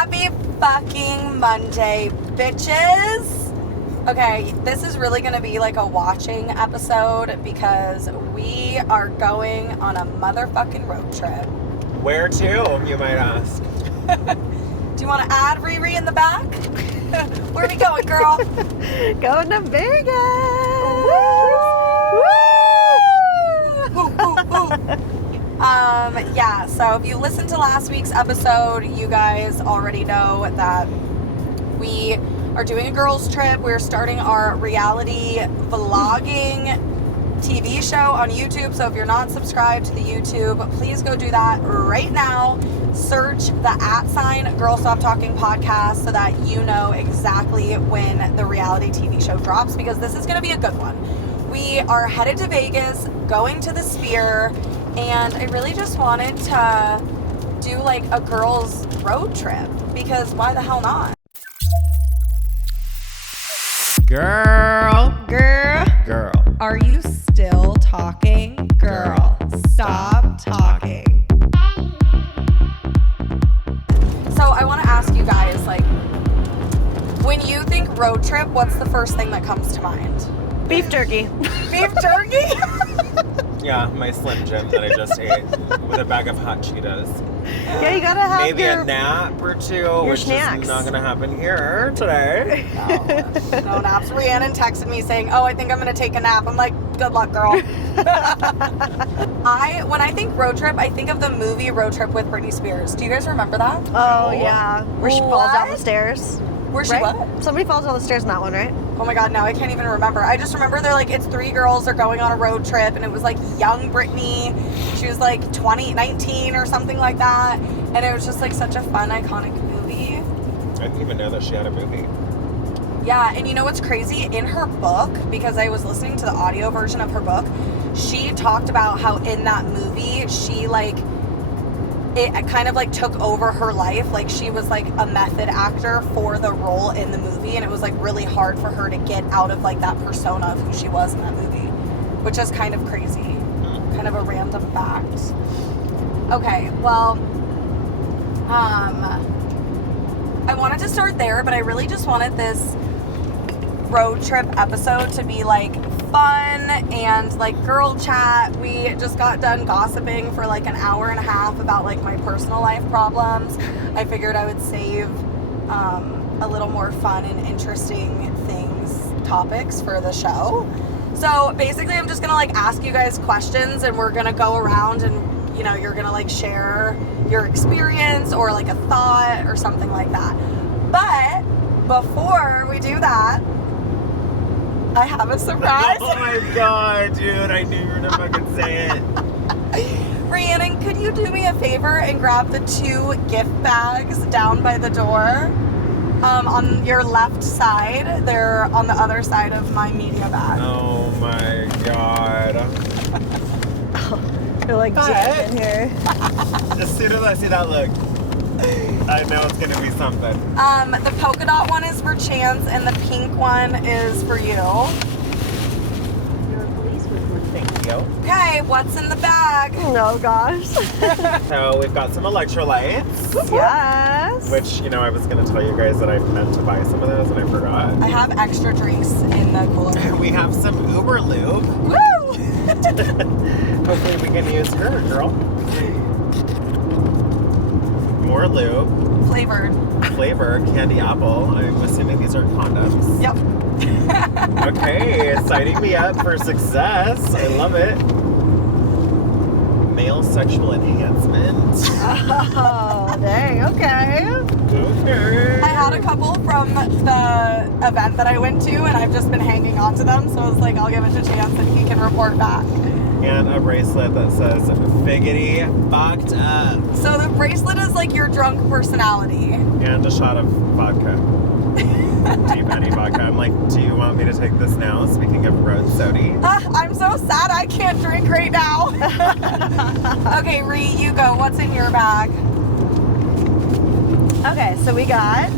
Happy fucking Monday, bitches. Okay, this is really going to be like a watching episode because we are going on a motherfucking road trip. Where to, you might ask? Do you want to add Riri in the back? Where are we going, girl? Going to Vegas! Yeah, so if you listened to last week's episode, you guys already know that we are doing a girls trip. We're starting our reality vlogging TV show on YouTube. So if you're not subscribed to the YouTube, please go do that right now. Search the @ Girl Stop Talking podcast so that you know exactly when the reality TV show drops, because this is going to be a good one. We are headed to Vegas, going to the Sphere, and I really just wanted to do like a girls road trip because why the hell not? Girl. Are you still talking? Girl, stop talking. So I want to ask you guys, like, when you think road trip, what's the first thing that comes to mind? Beef jerky. Beef jerky? Yeah, my Slim Jim that I just ate with a bag of hot Cheetos. Yeah, you gotta have Maybe your... a nap or two, which snacks. is not going to happen here today. No naps. Rhiannon texted me saying, "Oh, I think I'm going to take a nap." I'm like, good luck, girl. When I think road trip, I think of the movie Road Trip with Britney Spears. Do you guys remember that? Oh, No. yeah. Where she falls down the What? stairs. Where she Right? what? Somebody falls down the stairs in that one, right? Oh my god, no, I can't even remember. I just remember they're like, it's 3 girls, they're going on a road trip, and it was like young Britney. She was like 19 or something like that. And it was just like such a fun, iconic movie. I didn't even know that she had a movie. Yeah, and you know what's crazy? In her book, because I was listening to the audio version of her book, she talked about how in that movie, she like, it kind of like took over her life. Like she was like a method actor for the role in the movie, and it was like really hard for her to get out of like that persona of who she was in that movie, which is kind of crazy. Kind of a random fact. Okay, well, I wanted to start there, but I really just wanted this road trip episode to be like fun and like girl chat. We just got done gossiping for like an hour and a half about like my personal life problems. I figured I would save a little more fun and interesting topics for the show. So basically I'm just gonna like ask you guys questions, and we're gonna go around and, you know, you're gonna like share your experience or like a thought or something like that. But before we do that, I have a surprise. Oh my god, dude, I knew you were gonna fucking say it. Rhiannon, could you do me a favor and grab the 2 gift bags down by the door? On your left side. They're on the other side of my media bag. Oh my god. You're like jammed in here. As soon as I see that look, I know it's gonna be something. The polka dot one is for Chance, and the pink one is for you. You're a policeman. Thank you. Okay, what's in the bag? Oh, gosh. So we've got some electrolytes, Yes. which, you know, I was gonna tell you guys that I meant to buy some of those and I forgot. I have extra drinks in the cooler. We have some Uber Lube. Woo! Hopefully we can use her, girl. More lube, Flavored. flavor, candy apple. I'm assuming these are condoms. Yep. Okay, signing me up for success. I love it. Male sexual enhancement. Oh, dang. Okay. Okay. I had a couple from the event that I went to, and I've just been hanging on to them, so I was like, I'll give it to Chance and he can report back. And a bracelet that says "Figgity fucked up." So the bracelet is like your drunk personality. And a shot of vodka. Deep Eddy vodka. I'm like, do you want me to take this now? Speaking of road sody. I'm so sad I can't drink right now. Okay, Ree, you go. What's in your bag? Okay, so we got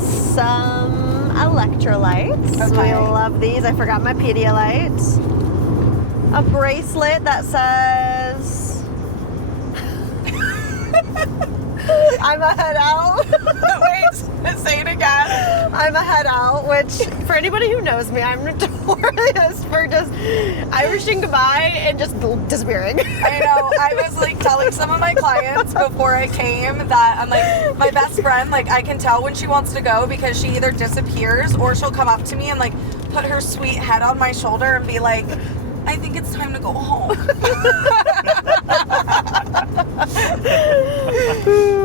some electrolytes. Okay. We love these. I forgot my Pedialyte. A bracelet that says... I I'm a head out. Wait, say it again. I'm a head out, which for anybody who knows me, I'm notorious for just Irishing goodbye and just disappearing. I know. I was like telling some of my clients before I came that I'm like, my best friend, like I can tell when she wants to go because she either disappears or she'll come up to me and like put her sweet head on my shoulder and be like, I think it's time to go home.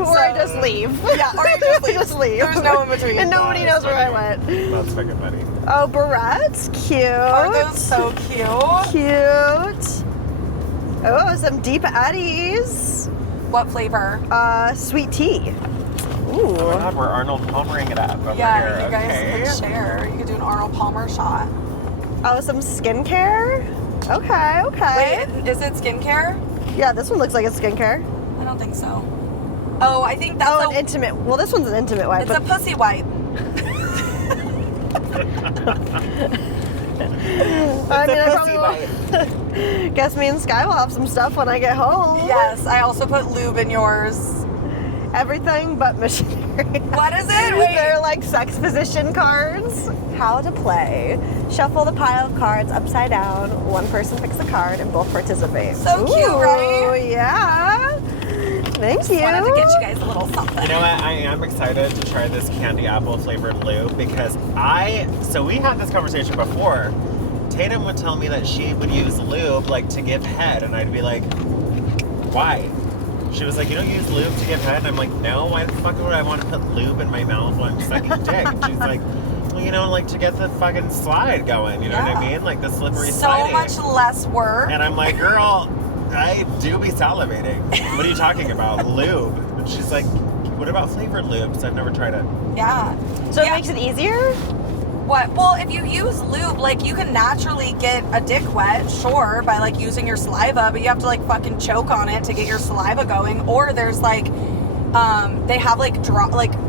Or I just leave. Yeah, or you just leave. Just leave. There's no in between. And nobody knows where I went. That's fucking funny. Oh, barrettes. Cute. Are those so cute? Cute. Oh, some Deep Eddies. What flavor? Sweet tea. Oh my Ooh. god, we're Arnold Palmering it up over Yeah, here. you guys Okay. could share. You could do an Arnold Palmer shot. Oh, some skincare. Okay. Wait, is it skincare? Yeah, this one looks like it's skincare. I don't think so. Oh, I think that's Oh, an intimate. Well, this one's an intimate wipe. it's a pussy wipe. I probably will. Guess me and Sky will have some stuff when I get home. Yes, I also put lube in yours. Everything but machinery. What is it? Wait. They're like sex position cards. How to play. Shuffle the pile of cards upside down. One person picks a card and both participate. So cute, right? Yeah. Thank you. Wanted to get you guys a little something. You know what? I am excited to try this candy apple flavored lube because so we had this conversation before. Tatum would tell me that she would use lube like to give head, and I'd be like, why? She was like, you don't use lube to give head? And I'm like, no, why the fuck would I want to put lube in my mouth when I'm sucking dick? And she's like, well, you know, like to get the fucking slide going, you know what I Yeah. mean? Like the slippery So sliding. much less work. And I'm like, girl, I do be salivating. What are you talking about? Lube. And she's like, what about flavored lubes? I've never tried it. Yeah. So it Yeah. makes it easier? What? Well, if you use lube, like you can naturally get a dick wet, sure, by like using your saliva, but you have to like fucking choke on it to get your saliva going. Or there's like, they have like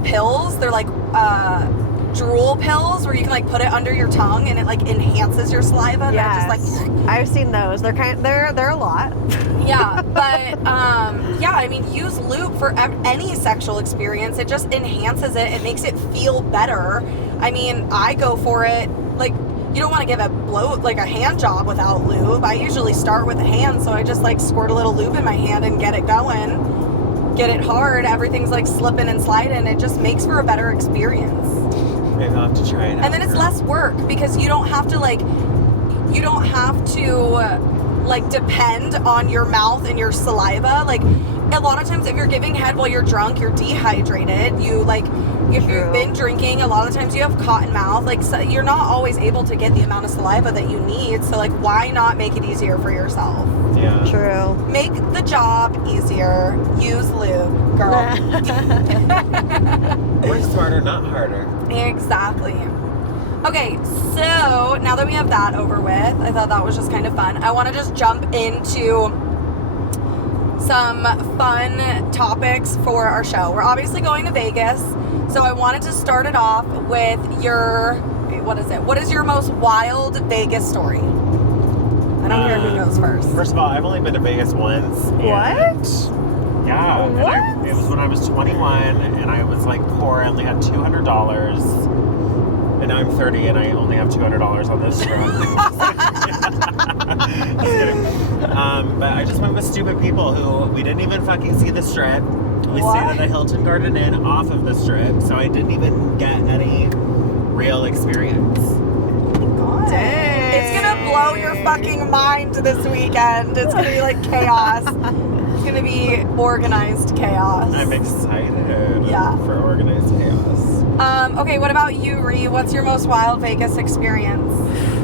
pills. They're like drool pills where you can like put it under your tongue and it like enhances your saliva. And Yes. it just like I've seen those. They're a lot. yeah, but yeah, I mean, use lube for any sexual experience. It just enhances it. It makes it feel better. I mean, I go for it. Like, you don't want to give a hand job without lube. I usually start with a hand, so I just like squirt a little lube in my hand and get it going, get it hard. Everything's like slipping and sliding. It just makes for a better experience. Maybe I'll have to try it out. And then it's less work because you don't have to depend on your mouth and your saliva. Like a lot of times if you're giving head while you're drunk, you're dehydrated. If you've been drinking, a lot of times you have cotton mouth. Like so you're not always able to get the amount of saliva that you need. So like why not make it easier for yourself? Yeah. True. Make the job easier. Use lube, girl. Work smarter, not harder. Exactly. Okay, so now that we have that over with, I thought that was just kind of fun. I want to just jump into some fun topics for our show. We're obviously going to Vegas, so I wanted to start it off with what is your most wild Vegas story? I don't care who goes first. First of all, I've only been to Vegas once. What? Yeah. and What? it was when I was 21, and I was like poor. I only had $200. And now I'm 30, and I only have $200 on this trip. Just kidding. But I just went with stupid people who we didn't even fucking see the strip. We stayed at the Hilton Garden Inn off of the strip, so I didn't even get any real experience. Dang. It's gonna blow your fucking mind this weekend. It's gonna be like chaos. It's gonna be organized chaos. I'm excited Yeah. for organized chaos. Okay, what about you, Ree? What's your most wild Vegas experience?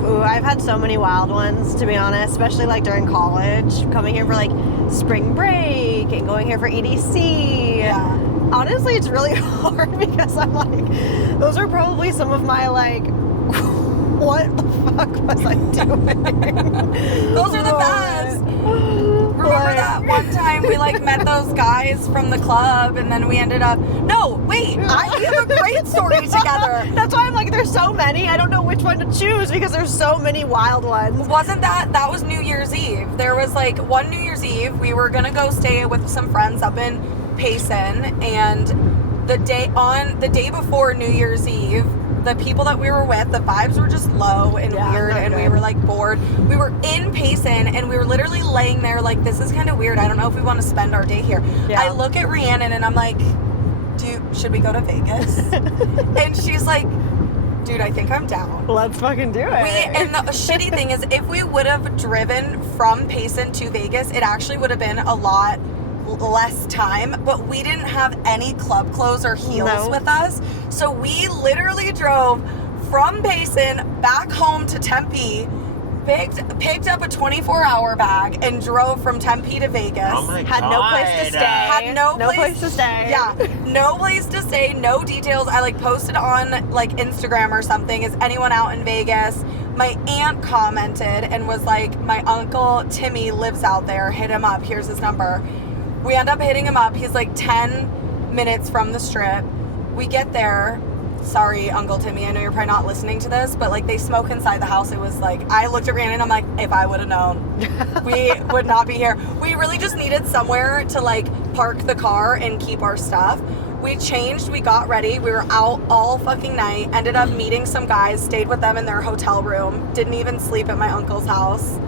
Ooh, I've had so many wild ones, to be honest, especially like during college, coming here for like spring break and going here for EDC. Yeah. Honestly, it's really hard because I'm like, those are probably some of my like, what the fuck was I doing? Those are the best. Remember that one time we like met those guys from the club and then we ended up we have a great story together. That's why I'm like, there's so many. I don't know which one to choose because there's so many wild ones. Wasn't that was New Year's Eve? There was like one New Year's Eve we were gonna go stay with some friends up in Payson, and the day before New Year's Eve, the people that we were with, the vibes were just low and weird, and we were like bored. We were in Payson, and we were literally laying there like, this is kind of weird. I don't know if we want to spend our day here. Yeah. I look at Rhiannon and I'm like, should we go to Vegas? And she's like, dude, I think I'm down. Let's fucking do it. And the shitty thing is, if we would have driven from Payson to Vegas, it actually would have been a lot less time, but we didn't have any club clothes or heels with us, so we literally drove from Payson back home to Tempe, picked up a 24-hour bag and drove from Tempe to Vegas. Oh my Had God. no place to stay. Had no place to stay. Yeah, no place to stay, no details. I like posted on like Instagram or something, is anyone out in Vegas? My aunt commented and was like, my uncle Timmy lives out there, hit him up, here's his number. We end up hitting him up. He's like 10 minutes from the strip. We get there. Sorry, Uncle Timmy, I know you're probably not listening to this, but like they smoke inside the house. It was like, I looked at Rhiannon and I'm like, if I would have known, we would not be here. We really just needed somewhere to like park the car and keep our stuff. We changed, we got ready, we were out all fucking night, ended up meeting some guys, stayed with them in their hotel room, didn't even sleep at my uncle's house.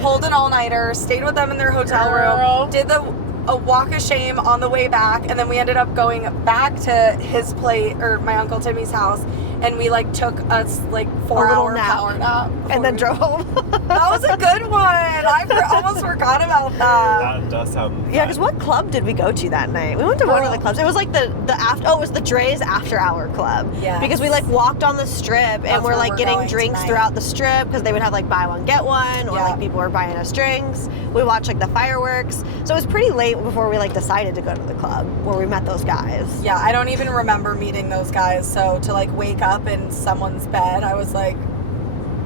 Pulled an all-nighter, stayed with them in their hotel room, did a walk of shame on the way back, and then we ended up going back to his place, or my Uncle Timmy's house, and we like took us like 4-hour power nap. And then drove home. That was a good one. I almost forgot about that. That does sound fun. Yeah, because what club did we go to that night? We went to one of the clubs. It was like the after. Oh, it was the Dre's After Hour Club. Yeah. Because we like walked on the strip and That's we're where like we're getting going drinks tonight. throughout the strip because they would have like buy one get one, or Yeah. like people were buying us drinks. We watched like the fireworks. So it was pretty late before we like decided to go to the club where we met those guys. Yeah, I don't even remember meeting those guys. So to like wake up in someone's bed, I was like,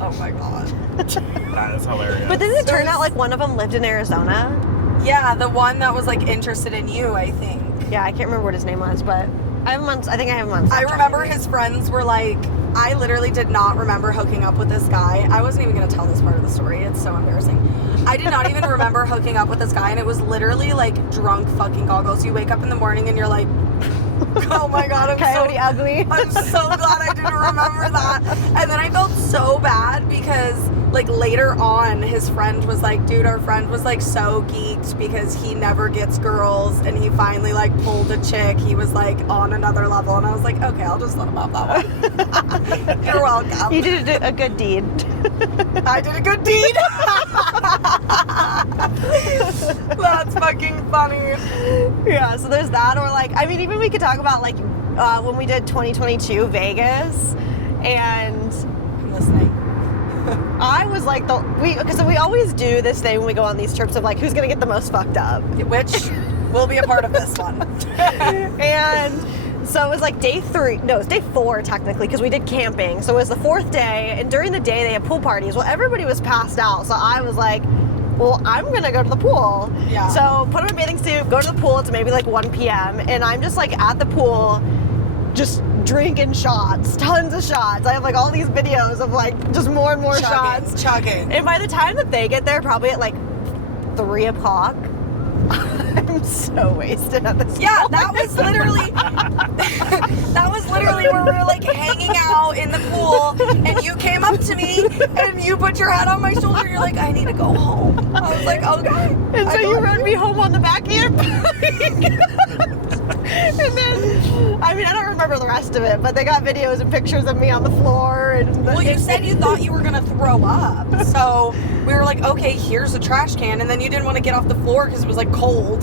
oh my God. That is hilarious. But didn't it turn out like one of them lived in Arizona? Yeah, the one that was like interested in you, I think. Yeah, I can't remember what his name was, but I have him on. I think I have him on. I Snapchat, remember maybe. his friends were like, I literally did not remember hooking up with this guy. I wasn't even going to tell this part of the story. It's so embarrassing. I did not even remember hooking up with this guy, and it was literally like drunk fucking goggles. You wake up in the morning and you're like, oh my God, Coyote Ugly. I'm so glad I didn't remember that. And then I felt so bad because like later on his friend was like, dude, our friend was like so geeked because he never gets girls, and he finally like pulled a chick. He was like on another level, and I was like, okay, I'll just let him have that one. You're welcome. You did a good deed. I did a good deed. That's fucking funny. Yeah, so there's that, or like, I mean, even we could talk about like when we did 2022 Vegas, and I'm listening. I was like because we always do this thing when we go on these trips of like who's gonna get the most fucked up, Which will be a part of this one. and so it was like day 3, no, it was day 4 technically, because we did camping. So it was the 4th day, and during the day they had pool parties. Well, everybody was passed out, so I was like, well, I'm gonna go to the pool. Yeah. So put on a bathing suit, go to the pool. It's maybe like 1 p.m. and I'm just like at the pool, just drinking shots, tons of shots. I have like all these videos of like just more and more shots. Chugging. And by the time that they get there, probably at like 3 o'clock, I'm so wasted at this Yeah, point. that was literally where we were like hanging out in the pool, and you came up to me and you put your head on my shoulder. You're like, I need to go home. I was like, okay. And so you rode me home on the back of your bike. And then, I mean, I don't remember the rest of it, but they got videos and pictures of me on the floor. And Well, you said you thought you were gonna throw up, so we were like, okay, here's a trash can, and then you didn't want to get off the floor because it was like cold.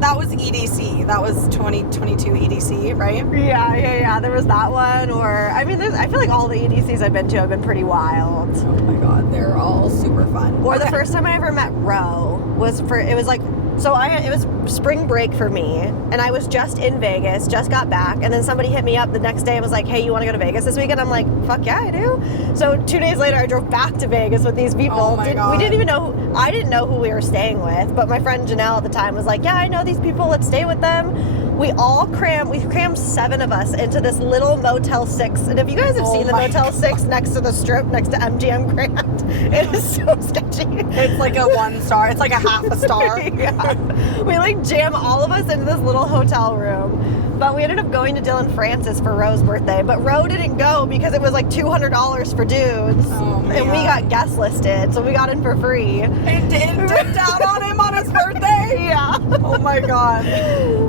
That was EDC. That was 2022 EDC, right? Yeah. There was that one, or I mean, I feel like all the EDCs I've been to have been pretty wild. Oh my God, they're all super fun. Or the first time I ever met Ro was it was spring break for me, and I was just in Vegas, just got back, and then somebody hit me up the next day and was like, hey, you want to go to Vegas this weekend? I'm like, fuck yeah, I do. So 2 days later, I drove back to Vegas with these people. Oh my God. We didn't even know, I didn't know who we were staying with, but my friend Janelle at the time was like, yeah, I know these people, let's stay with them. We crammed 7 of us into this little Motel 6. And if you guys have Oh seen the my Motel 6 next to the Strip, next to MGM Grand, it is so sketchy. It's like a 1 star. It's like a half a star. Yeah. We like jam all of us into this little hotel room. But we ended up going to Dylan Francis for Roe's birthday. But Roe didn't go because it was like $200 for dudes. Oh, and we man. got guest listed, so we got in for free. And dipped out on him on his birthday. Yeah. Oh my god.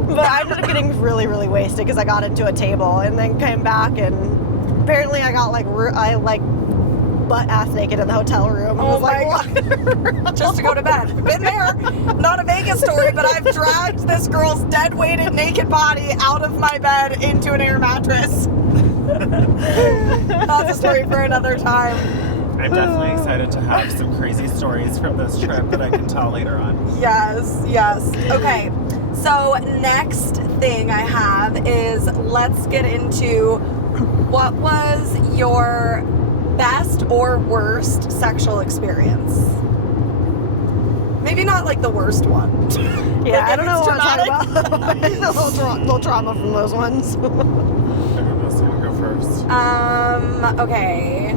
But I ended up getting really, really wasted because I got into a table and then came back and apparently I got like butt ass naked in the hotel room. Oh was like, my what? Just to go to bed. Been there. Not a Vegas story, but I've dragged this girl's dead weighted naked body out of my bed into an air mattress. That's a story for another time. I'm definitely excited to have some crazy stories from this trip that I can tell later on. Yes, yes. Okay, so next thing I have is let's get into what was your best or worst sexual experience? Maybe not like the worst one. Yeah, Like, I don't if know it's what I'm talking about. a little trauma from those ones. I don't know, someone go first. Okay.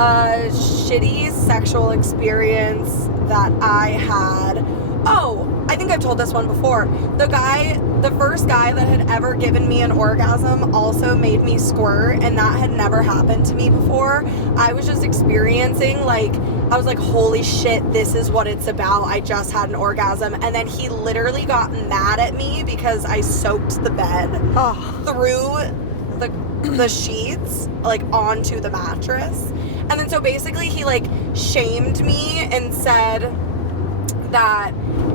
A shitty sexual experience that I had. Oh, I think I've told this one before. The first guy that had ever given me an orgasm also made me squirt, and that had never happened to me before. I was just experiencing, I was like, holy shit, this is what it's about. I just had an orgasm. And then he literally got mad at me because I soaked the bed through the sheets, onto the mattress. And then so basically he shamed me and said that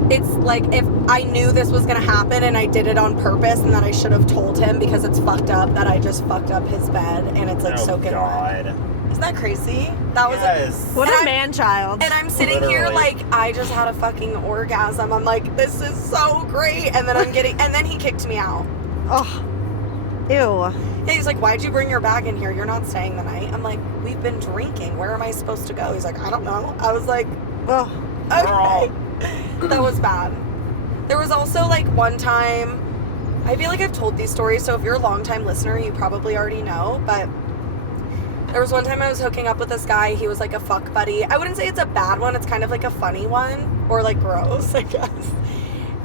it's if I knew this was gonna happen and I did it on purpose, and that I should have told him because it's fucked up that I just fucked up his bed and it's soaking wet. God. Isn't that crazy? That was Yes. What and a I'm- man-child. And I'm sitting here Literally. I just had a fucking orgasm. I'm like, this is so great. And then and then he kicked me out. Oh, ew. Yeah, he's like, why'd you bring your bag in here? You're not staying the night. I'm like, we've been drinking. Where am I supposed to go? He's like, I don't know. I was like, Oh, okay. That was bad. There was also one time, I feel like I've told these stories, so if you're a longtime listener, you probably already know, but there was one time I was hooking up with this guy. He was a fuck buddy. I wouldn't say it's a bad one. It's kind of a funny one, or gross, I guess.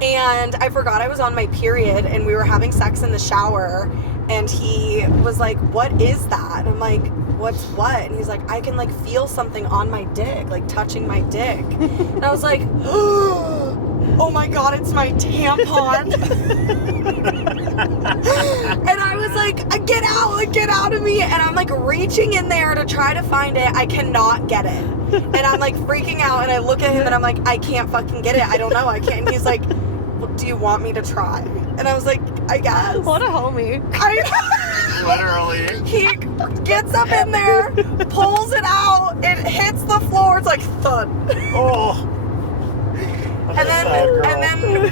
And I forgot I was on my period, and we were having sex in the shower, and he was like, what is that? And I'm like, what's what? And he's like, I can feel something on my dick, touching my dick. And I was like, oh my god, it's my tampon. And I was like, get out of me. And I'm reaching in there to try to find it. I cannot get it. And I'm freaking out, and I look at him and I'm like, I can't fucking get it. I don't know, I can't. And he's like, well, do you want me to try? And I was like, I guess. what a homie. Literally. He gets up in there, pulls it out, it hits the floor, it's thud. Oh. And then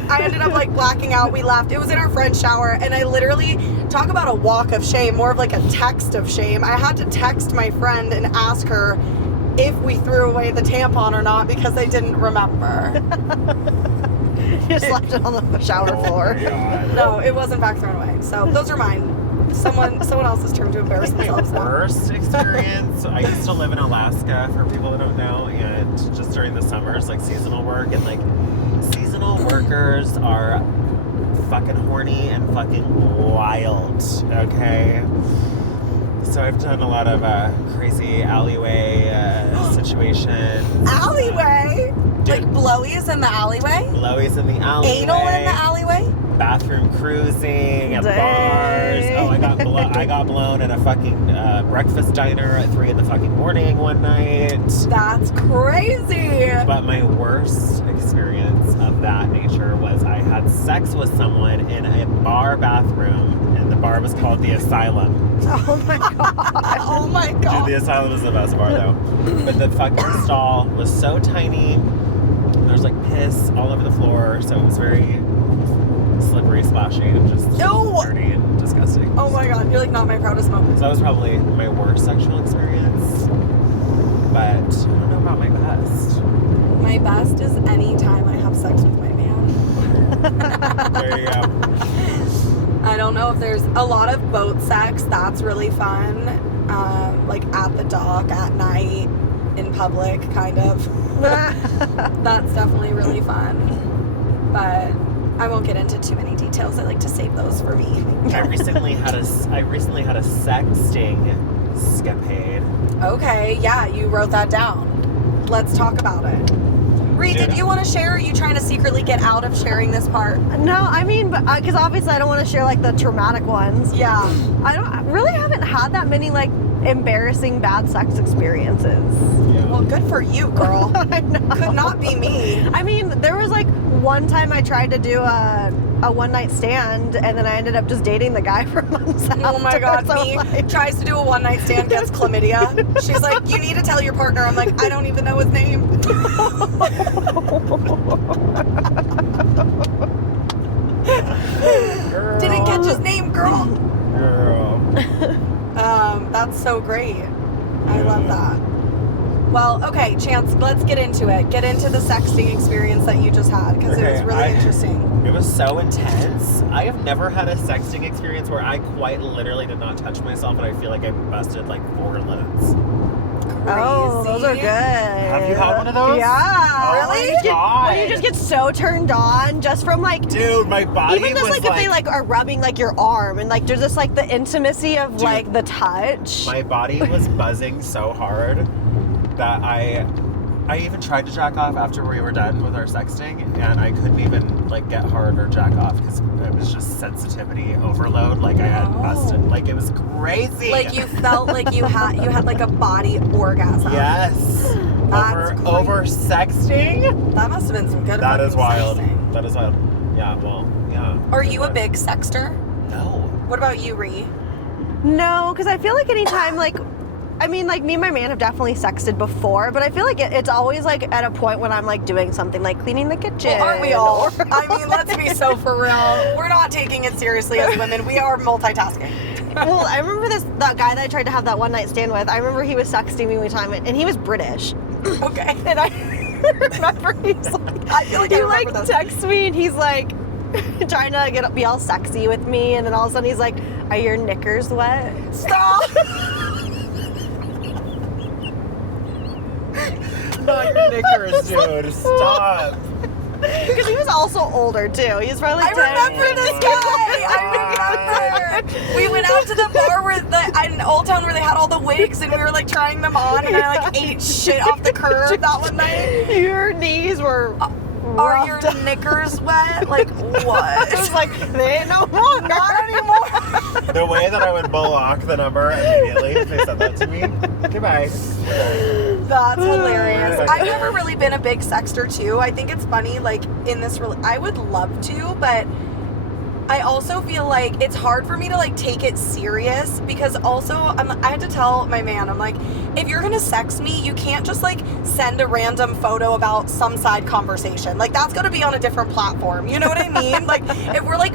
I ended up blacking out. We left. It was in our friend's shower, and I literally talk about a walk of shame, more of a text of shame. I had to text my friend and ask her if we threw away the tampon or not because I didn't remember. You just left it on the shower floor. Oh my God. No, it was in fact thrown away. So those are mine. Someone else's turn to embarrass My themselves now. worst experience, I used to live in Alaska, for people that don't know, and just during the summers, seasonal work, and seasonal workers are fucking horny and fucking wild, okay? So I've done a lot of crazy alleyway situations. Alleyway? Dude. Blowies in the alleyway? Blowies in the alleyway. Anal in the alleyway? Bathroom cruising at Dang. bars. Oh, I got blown at a fucking breakfast diner at 3 in the fucking morning one night. That's crazy. But my worst experience of that nature was I had sex with someone in a bar bathroom, and the bar was called the Asylum. Oh my god. Oh my Dude, god. the Asylum is the best bar though. But the fucking stall was so tiny. There's piss all over the floor, so it was very slippery, splashy, and just Ew. dirty and disgusting. Oh my god, you're not my proudest moment. So that was probably my worst sexual experience. But I don't know about my best. My best is any time I have sex with my man. There you go. I don't know if there's a lot of boat sex. That's really fun. Like at the dock, at night, in public, kind of. That's definitely really fun. But I won't get into too many details. I like to save those for me. I recently had a sexting escapade. Okay, yeah, you wrote that down. Let's talk about it. Ree, Dude, did you want to share? Or are you trying to secretly get out of sharing this part? No, I mean, but because obviously I don't want to share like the traumatic ones. Yeah. I really haven't had that many like embarrassing bad sex experiences. Well, good for you, girl. I know. Could not be me. I mean, there was like one time I tried to do a one night stand, and then I ended up just dating the guy for months after. Oh my God, so, me like, tries to do a one night stand, gets chlamydia. She's like, you need to tell your partner. I'm like, I don't even know his name. Girl. Didn't catch his name, girl. Girl. That's so great. I love that. Well, okay, Chance, let's get into it. Get into the sexting experience that you just had, because it was Okay, really interesting. It was so intense. I have never had a sexting experience where I quite literally did not touch myself, and I feel like I busted like 4 lips. oh, those are good. Have you had one of those? Yeah. Oh Really? my God. When you just get so turned on just from like. Dude, my body Even just was like if they like are rubbing like your arm and like there's just like the intimacy of Dude, like the touch. my body was buzzing so hard that I even tried to jack off after we were done with our sexting, and I couldn't even like get hard or jack off because it was just sensitivity overload. Like I had busted. Like it was crazy. Like you felt like you had like a body orgasm. Yes. That's Over sexting. That must have been some good. That is fucking wild. sexting. That is wild. Yeah. Well. Yeah. Are you a big sexter? No. What about you, Ree? No, because I feel like anytime like. I mean, like, me and my man have definitely sexted before, but I feel like it's always, like, at a point when I'm, like, doing something, like cleaning the kitchen. Well, aren't we all? or- I mean, let's be so for real. We're not taking it seriously as women. We are multitasking. Well, I remember that guy that I tried to have that one night stand with, I remember he was sexting me one time, and he was British. Okay. And I remember he's like, I feel like I he, remember like, this. texts me, and he's, like, trying to be all sexy with me, and then all of a sudden he's like, are your knickers wet? Stop. Not your knickers, dude. Stop. Because he was also older, too. He was probably I like 10. remember this guy. I remember. We went out to the bar in Old Town where they had all the wigs, and we were like trying them on, and I like ate shit off the curb that one night. Your knees were. Are your roughed up. knickers wet? Like what? It was like, they ain't no more. Not anymore. The way that I would block the number immediately if they said that to me. Goodbye. That's hilarious. I've never really been a big sexter too. I think it's funny, like in this, I would love to, but I also feel like it's hard for me to like take it serious because also I had to tell my man, I'm like, if you're gonna sex me, you can't just like send a random photo about some side conversation. Like that's gonna be on a different platform. You know what I mean? Like if we're like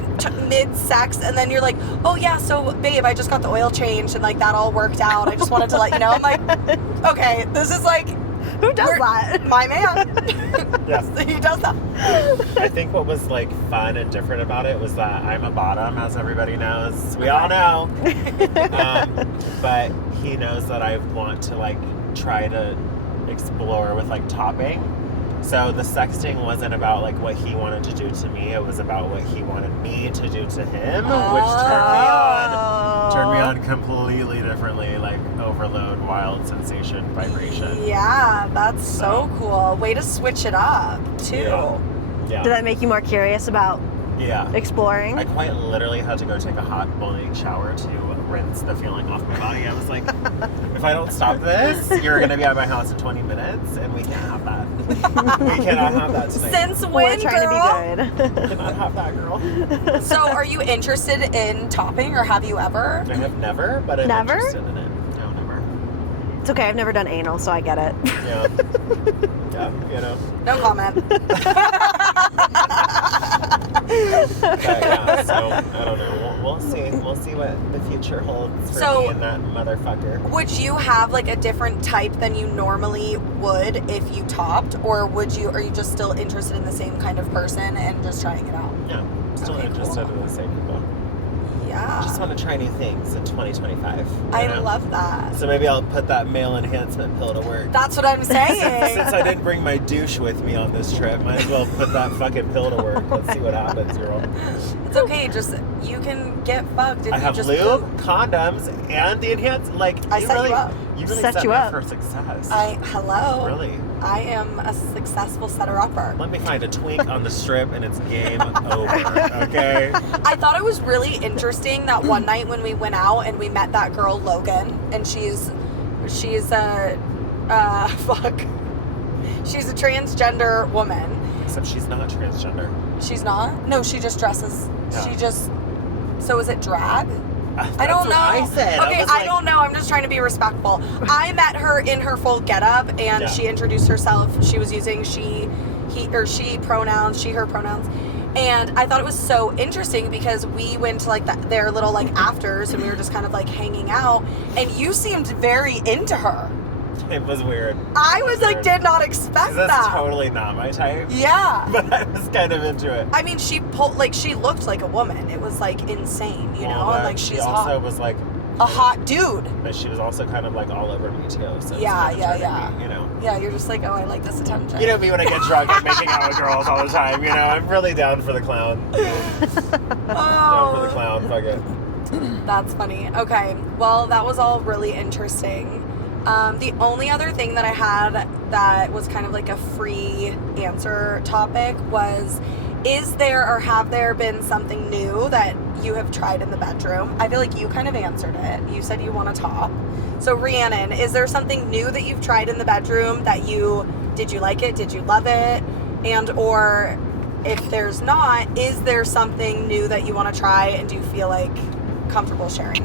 mid-sex and then you're like, oh yeah, so babe, I just got the oil changed and like that all worked out. I just wanted to let you know. I'm like, okay, this is like, Who does that? my man. Yes. He does that. I think what was like fun and different about it was that I'm a bottom, as everybody knows. We all know. But he knows that I want to like try to explore with like topping. So the sexting wasn't about like what he wanted to do to me. It was about what he wanted me to do to him, which turned me on completely differently, like overload, wild sensation, vibration. Yeah, that's so cool. Way to switch it up, too. Yeah. Did that make you more curious about Yeah. exploring? I quite literally had to go take a hot boiling shower to rinse the feeling off my body. I was like, if I don't stop this, you're going to be at my house in 20 minutes, and we can't have that. We cannot have that tonight. Since We're when, trying girl? to be good. We cannot have that, girl. So, are you interested in topping, or have you ever? I have never, but I'm Never? interested in it. No, never. It's okay, I've never done anal, so I get it. Yeah. Yeah, you know. No comment. But yeah, so I don't know. We'll see. We'll see what the future holds for So- me and that motherfucker. Would you have like a different type than you normally would if you topped, or are you just still interested in the same kind of person and just trying it out? Yeah. still Okay, interested cool. in the same people. Yeah. Just want to try new things in 2025. you I know? love that. So maybe I'll put that male enhancement pill to work. That's what I'm saying. Since I didn't bring my douche with me on this trip, might as well put that fucking pill to work. Let's see what happens, girl. It's okay. Just you can get fucked if I you have just lube, poop. condoms, and the enhanced. Like I you set you really, up. you really Set set you me up. up for success. Hello. Really. I am a successful setter-upper. Let me find a twink on the strip and it's game over. Okay. I thought it was really interesting that one night when we went out and we met that girl Logan, and she's a fuck. She's a transgender woman. Except she's not transgender. She's not? No, she just dresses. Yeah. She just. So is it drag? I don't That's know. what I said. Okay, was I like, don't know. I'm just trying to be respectful. I met her in her full getup, and Yeah. she introduced herself. She was using she pronouns, she, her pronouns. And I thought it was so interesting because we went to like their little like afters, and we were just kind of like hanging out, and you seemed very into her. It was weird. I was like, Weird. did not expect That's that. totally not my type. Yeah. But I was kind of into it. I mean, she looked like a woman. It was like insane, you know, Well, and like she she's also hot, was like, a hot dude. but she was also kind of like all over me too. So it's Yeah, kind of turning yeah. me, you know. Yeah, you're just like, oh, I like this attention. You know me when I get drunk, I'm making out with girls all the time. You know, I'm really down for the clown. Down for the Oh, clown. Fuck it. that's funny. Okay, well, that was all really interesting. The only other thing that I had that was kind of like a free answer topic was, is there or have there been something new that you have tried in the bedroom? I feel like you kind of answered it. You said you want to top. So Rhiannon, is there something new that you've tried in the bedroom that did you like it? Did you love it? And or if there's not, is there something new that you want to try and do you feel like comfortable sharing?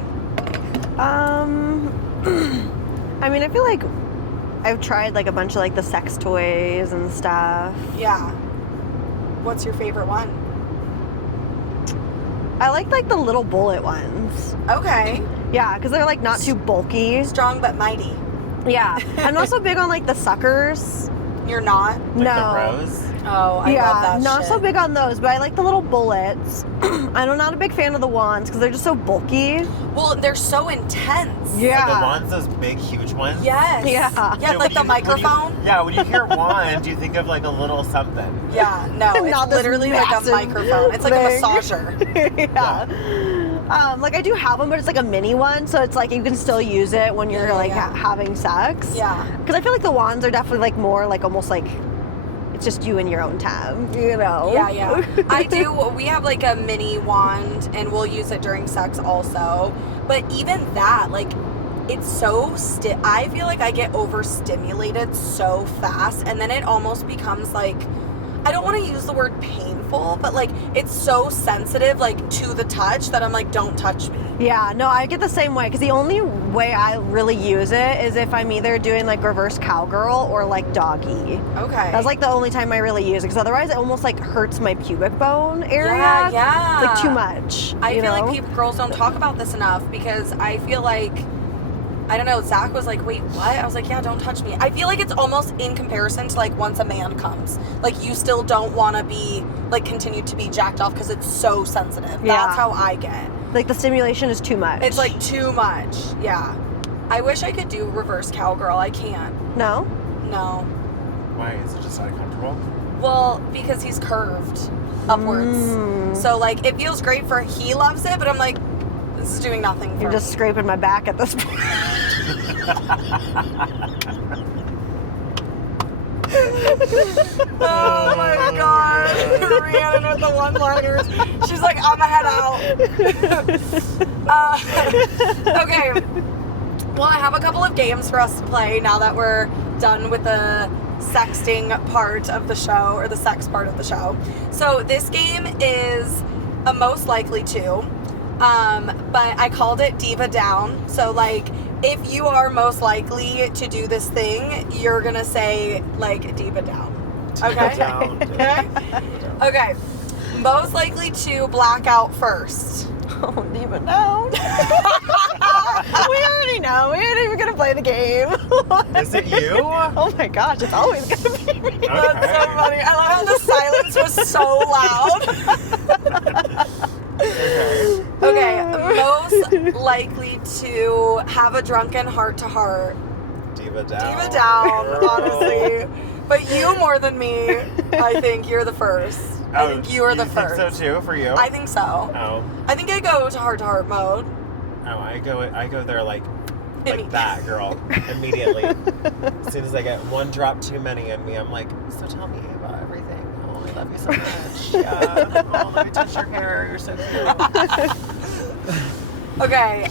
I mean, I feel like I've tried like a bunch of like the sex toys and stuff. Yeah. What's your favorite one? I like the little bullet ones. Okay. Yeah, because they're like not too bulky. Strong but mighty. Yeah. I'm also big on like the suckers. You're not? Like No. the rose. Oh, I yeah, love that not shit. so big on those, but I like the little bullets. I'm not a big fan of the wands because they're just so bulky. Well, they're so intense. Yeah. Like the wands, those big, huge ones. Yes. Yeah. Yeah, Dude, like the microphone. When you hear wand, you think of like a little something. Yeah, no, it's Not this literally like a massive microphone. It's like a thing. massager. yeah. Like I do have them, but it's like a mini one, so it's like you can still use it when you're Yeah, like yeah. having sex. Yeah. Because I feel like the wands are definitely like more like almost like it's just you and your own time, you know? Yeah, yeah. I do. We have like a mini wand and we'll use it during sex also. But even that, like, it's so I feel like I get overstimulated so fast, and then it almost becomes like, I don't want to use the word painful, but like it's so sensitive, like to the touch, that I'm like, don't touch me. Yeah, no, I get the same way because the only way I really use it is if I'm either doing like reverse cowgirl or like doggy. Okay. That's like the only time I really use it because otherwise it almost like hurts my pubic bone area. Yeah, yeah. Like too much. I you feel know? like girls don't talk about this enough because I feel like, I don't know, Zach was like, wait, what? I was like, yeah, don't touch me. I feel like it's almost in comparison to like once a man comes. Like you still don't want to be, like continue to be jacked off because it's so sensitive. Yeah. That's how I get. Like the stimulation is too much. It's like too much. Yeah. I wish I could do reverse cowgirl. I can't. No? No. Why? Is it just uncomfortable? Well, because he's curved upwards. Mm. So like it feels great he loves it, but I'm like, this is doing nothing for You're just me. scraping my back at this point. Oh my god. Rhiannon with the one-liners. She's like, I'ma head out. Okay. Well, I have a couple of games for us to play now that we're done with the sexting part of the show, or the sex part of the show. So this game is a most likely to, but I called it Diva Down. So like, if you are most likely to do this thing, you're gonna say like Diva Down. Okay. Down. Okay. Okay. Most likely to black out first. Oh, Diva, no. We already know. We ain't even gonna play the game. Is it you? Oh my gosh, it's always gonna be me. That's so funny. I love how the silence was so loud. likely to have a drunken heart-to-heart? Diva down. Diva down, honestly. But you more than me, I think you're the first. I think you are the first. Think so too for you? I think so. Oh. I think I go to heart mode. Oh, I go there like that, girl. Immediately. As soon as I get one drop too many in me, I'm like, so tell me about everything. Oh, I love you so much. Yeah. Oh, let me touch your hair. You're so cute. Okay,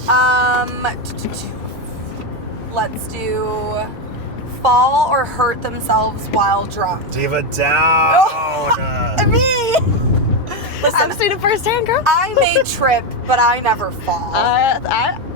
let's do fall or hurt themselves while drunk. Diva down. Me! Listen, I'm seeing it firsthand, girl. I may trip, but I never fall.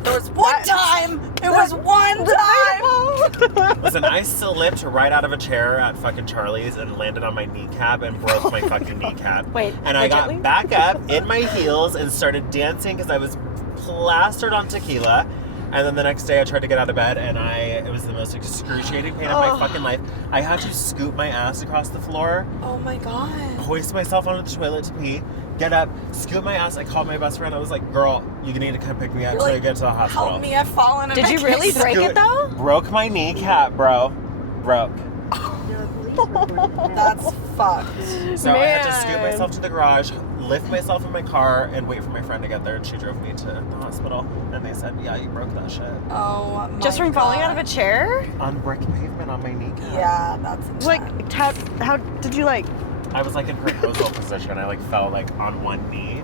There was one time. It was one time. Listen, I slipped right out of a chair at fucking Charlie's and landed on my kneecap and broke my fucking kneecap. Wait, and I legitly? got back up in my heels and started dancing because I was plastered on tequila. And then the next day I tried to get out of bed and it was the most excruciating pain of my fucking life. I had to scoop my ass across the floor, Oh my god. hoist myself onto the toilet to pee, get up, scoop my ass. I called my best friend. I was like, girl, you need to come pick me up so I get to the hospital. Help me, I've fallen. And Did I you can't really sit. break it though? Broke my kneecap, bro. Broke. That's fucked. So I had to scoop Man. myself to the garage, lift myself in my car, and wait for my friend to get there. And she drove me to the hospital. And they said, yeah, you broke that shit. Oh my Just from falling out of a chair? On brick pavement on my kneecap. Yeah, that's intense. Like, how did you like? I was like in proposal position. I like fell like on one knee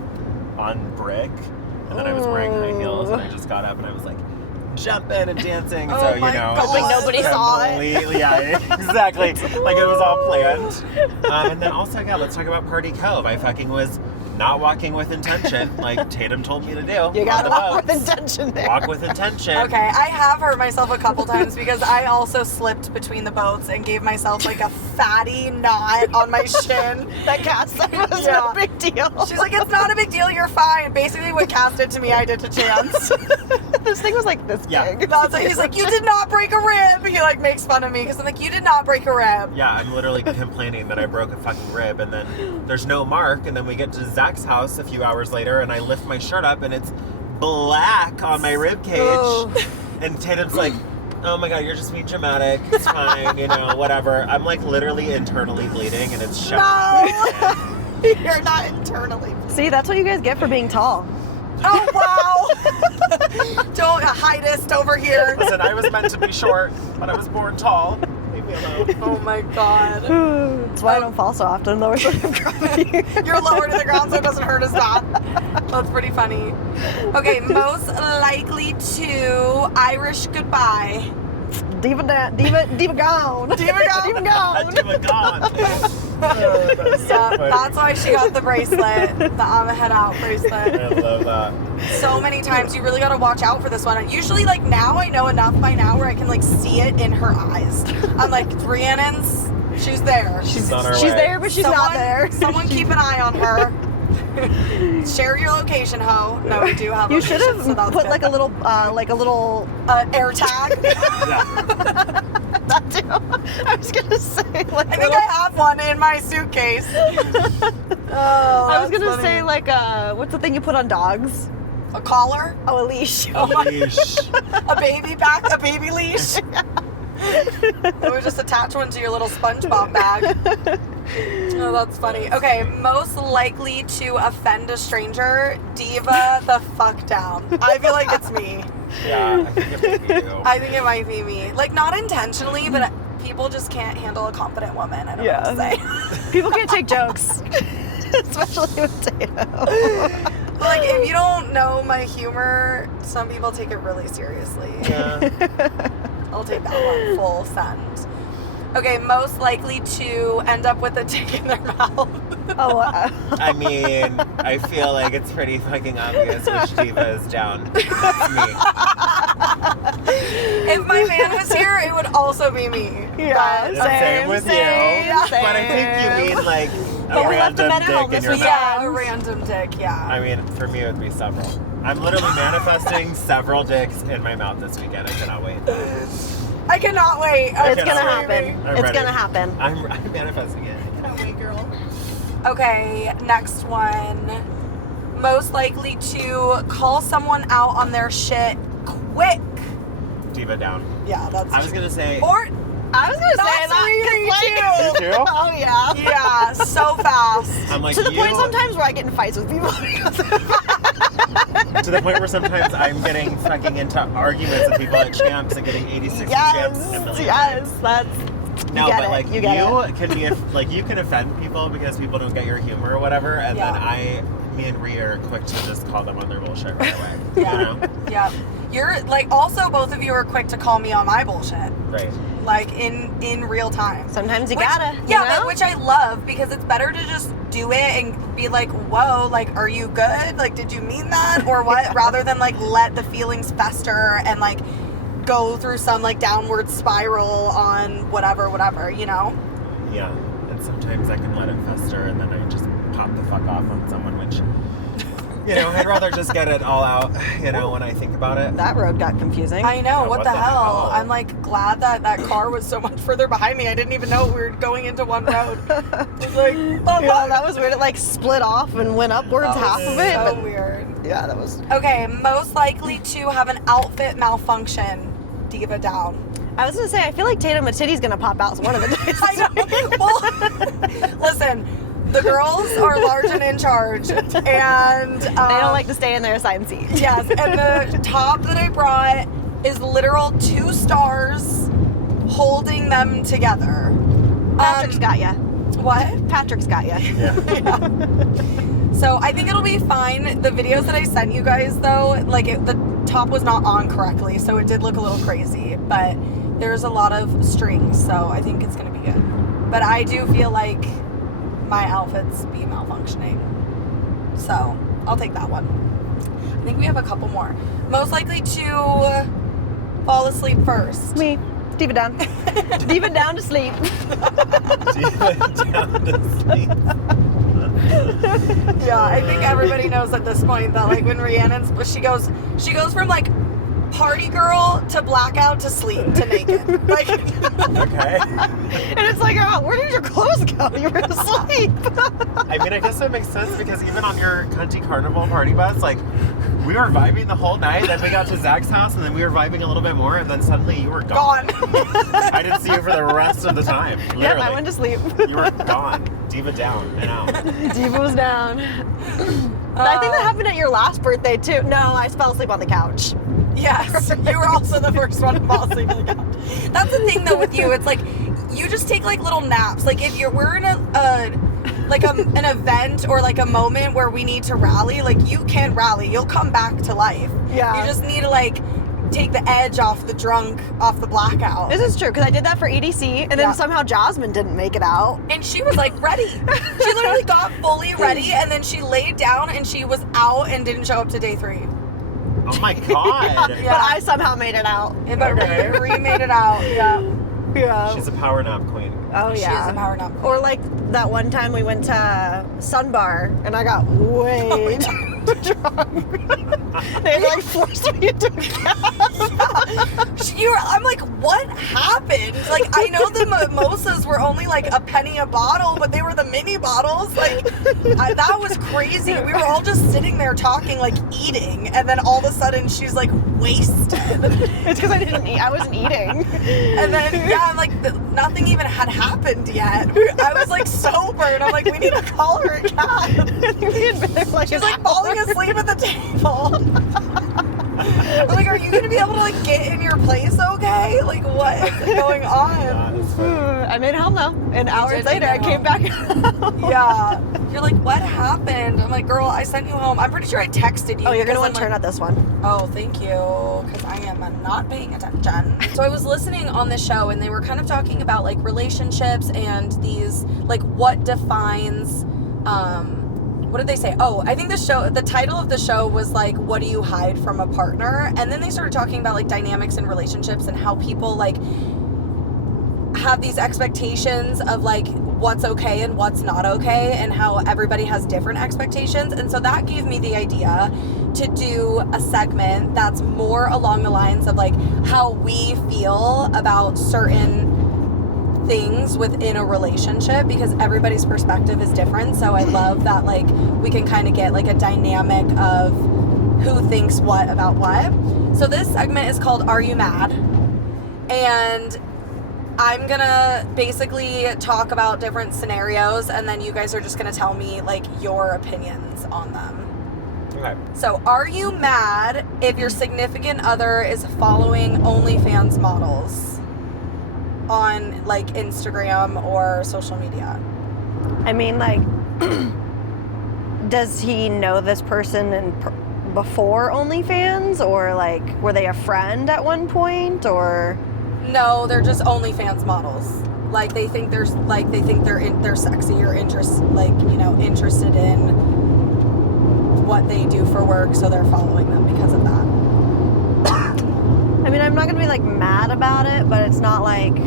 on brick. And then I was wearing high heels and I just got up and I was like jumping and dancing. Oh So, you my know. God. Like nobody saw it. completely- Yeah, exactly. Like it was all planned. And then also, yeah, let's talk about Party Cove. I fucking was not walking with intention, like Tatum told me to do. You on gotta the walk with boats. intention there. Walk with intention. Okay, I have hurt myself a couple times because I also slipped between the boats and gave myself like a fatty knot on my shin. That Cass said was Yeah. no big deal. She's like, it's not a big deal, you're fine. Basically what Cass did to me, I did to Chance. This thing was like this Yeah. big. That's like, he's like, you did not break a rib. He like makes fun of me because I'm like, you did not break a rib. Yeah, I'm literally complaining that I broke a fucking rib, and then there's no mark, and then we get to Zach's house a few hours later, and I lift my shirt up, and it's black on my rib cage, Oh. and Tatum's like, oh my god, you're just being dramatic, it's fine, you know, whatever. I'm like literally internally bleeding, and it's showing. No. You're not internally. See, that's what you guys get for being tall. Oh wow. Don't hidest over here. Listen, I was meant to be short, but I was born tall. Leave me alone. Oh my god. That's why I don't fall so often. Lower center of gravity. You're lower to the ground so it doesn't hurt as bad. That's pretty funny. Okay, most likely to Irish goodbye. Diva gone. Diva gone. Diva gone. Diva gone. Oh, that's so Yeah, funny. that's why she got the bracelet, the I'm a head out bracelet. I love that. So many times, you really gotta watch out for this one. Usually, like now, I know enough by now where I can like see it in her eyes. I'm like, Rhiannon's, she's there. She's on her She's way. there, but she's not there. Someone keep an eye on her. Share your location, ho. No, we do have. You should location, have so that's put good. like a little air tag. Yeah. that too. I was gonna say like I think I have one in my suitcase. Oh, I was that's gonna funny. say like what's the thing you put on dogs? a collar, Oh, a leash. A leash. a baby leash. Or just attach one to your little SpongeBob bag. Oh, that's funny. Okay, most likely to offend a stranger, diva the fuck down. I feel like it's me. Yeah, I think it might be you. I think it might be me. Like, not intentionally, but people just can't handle a confident woman. I don't know what to say. People can't take jokes, especially with Tatum. Like, if you don't know my humor, some people take it really seriously. Yeah. I'll take that one full send. Okay, most likely to end up with a dick in their mouth. Oh, I mean, I feel like it's pretty fucking obvious which diva is down. It's me. If my man was here, it would also be me. Yeah, But- Same with you. same. But I think you mean like But a we left the random men at dick home in this your weekend. mouth. Yeah, a random dick, yeah. I mean, for me, it would be several. I'm literally manifesting several dicks in my mouth this weekend. I cannot wait. I cannot wait. I'm It's gonna cannot happen. I'm It's ready. gonna happen. I'm manifesting it. I cannot wait, girl. Okay, next one. most likely to call someone out on their shit quick. Diva down. Yeah, that's I was true. gonna say. Or I was gonna say That's me that. 'cause, You too? Oh yeah. yeah, so fast. I'm like To the you, point sometimes where I get in fights with people because of to the point where sometimes I'm getting fucking into arguments with people at champs and getting 86 champs a million yes, times. that's. No, you get but it, like you get it. can be like you can offend people because people don't get your humor or whatever, and Yeah. then me and Rhea are quick to just call them on their bullshit right away. Yeah. You know? Yeah. You're like, also both of you are quick to call me on my bullshit. Right. Like in real time. Sometimes you Which- gotta. Yeah, you know? but which I love because it's better to just do it and be like, whoa, like, are you good? Like, did you mean that? Or what? Rather than like let the feelings fester and like go through some like downward spiral on whatever, you know? Yeah. And sometimes I can let it fester and then I just pop the fuck off on someone, which, you know, I'd rather just get it all out, you know, when I think about it. That road got confusing. I know, Yeah, what the hell? I'm like glad that that car was so much further behind me. I didn't even know we were going into one road. I was like, oh, yeah, that was weird. It like split off and went upwards that half was of it. so But weird. yeah, that was. Okay, most likely to have an outfit malfunction. Diva down. I was gonna say, I feel like Tatum Matitti's gonna pop out one of the days. I know. Well, listen, the girls are large and in charge, and They don't like to stay in their assigned seat. yes. And the top that I brought is literal 2 stars holding them together. Patrick's got ya. What? Patrick's got ya. Yeah. So I think it'll be fine. The videos that I sent you guys, though, like the top was not on correctly, so it did look a little crazy. But there's a lot of strings, so I think it's gonna be good. But I do feel like my outfits be malfunctioning, so I'll take that one. I think we have a couple more. Most likely to fall asleep first. Me. Diva down. Diva down to sleep. Diva down to sleep. Yeah, I think everybody knows at this point that like when Rhiannon's, she goes from like party girl to blackout to sleep to naked. Like, Okay. And it's like, oh, where did your clothes go? You were asleep. I mean, I guess that makes sense because even on your Cunty Carnival party bus, like, we were vibing the whole night, then we got to Zach's house, and then we were vibing a little bit more, and then suddenly you were gone. I didn't see you for the rest of the time. Literally. Yep, I went to sleep. You were gone. Diva down and out. Diva was down. I think that happened at your last birthday too. No, I fell asleep on the couch. Yes, you were also the first one to fall asleep on the couch. That's the thing though with you. It's like you just take like little naps. Like if we're in an event or like a moment where we need to rally, like you can rally. You'll come back to life. Yeah. You just need to like take the edge off the blackout. This is true because I did that for EDC, and then Yeah. somehow Jasmine didn't make it out. And she was like ready. She literally got fully ready, and then she laid down and she was out and didn't show up to day 3. Oh my god. Yeah. But I somehow made it out. But Okay. Rhea made it out. Yeah. Yeah. She's a power nap queen. Oh She yeah. is a power nap. Or like that one time we went to Sunbar and I got way too drunk. They had to like force me into a cab. I'm like, what happened? Like, I know the mimosas were only like a penny a bottle, but they were the mini bottles. Like, that was crazy. We were all just sitting there talking, like eating, and then all of a sudden she's like wasted. It's because I didn't eat. I wasn't eating. And then, yeah, I'm like, nothing even had happened yet. I was like sober, and I'm like, we need to call her a cab. We had been there for like She's an like hour. falling asleep at the table. I'm like, are you gonna be able to like get in your place okay? Like, what is going on? Yeah, it's funny. I made it home though. And hours did later, make I it came back. Yeah. You're like, what happened? I'm like, girl, I sent you home. I'm pretty sure I texted you. Oh, you're gonna because want to I'm turn like, at this one. oh, thank you, because I am not paying attention. So I was listening on the show, and they were kind of talking about like relationships and these like what defines. What did they say? Oh, I think the title of the show was like, what do you hide from a partner? And then they started talking about like dynamics in relationships and how people like have these expectations of like what's okay and what's not okay, and how everybody has different expectations. And so that gave me the idea to do a segment that's more along the lines of like how we feel about certain things within a relationship because everybody's perspective is different. So I love that, like, we can kind of get like a dynamic of who thinks what about what. So this segment is called Are You Mad? And I'm gonna basically talk about different scenarios, and then you guys are just gonna tell me like your opinions on them. Okay. So, are you mad if your significant other is following OnlyFans models on like Instagram or social media? I mean, like, does he know this person before OnlyFans, or like, were they a friend at one point, or? No, they're just OnlyFans models. Like they think they're sexy or interested in what they do for work, so they're following them because of that. I mean, I'm not gonna be like mad about it, but it's not like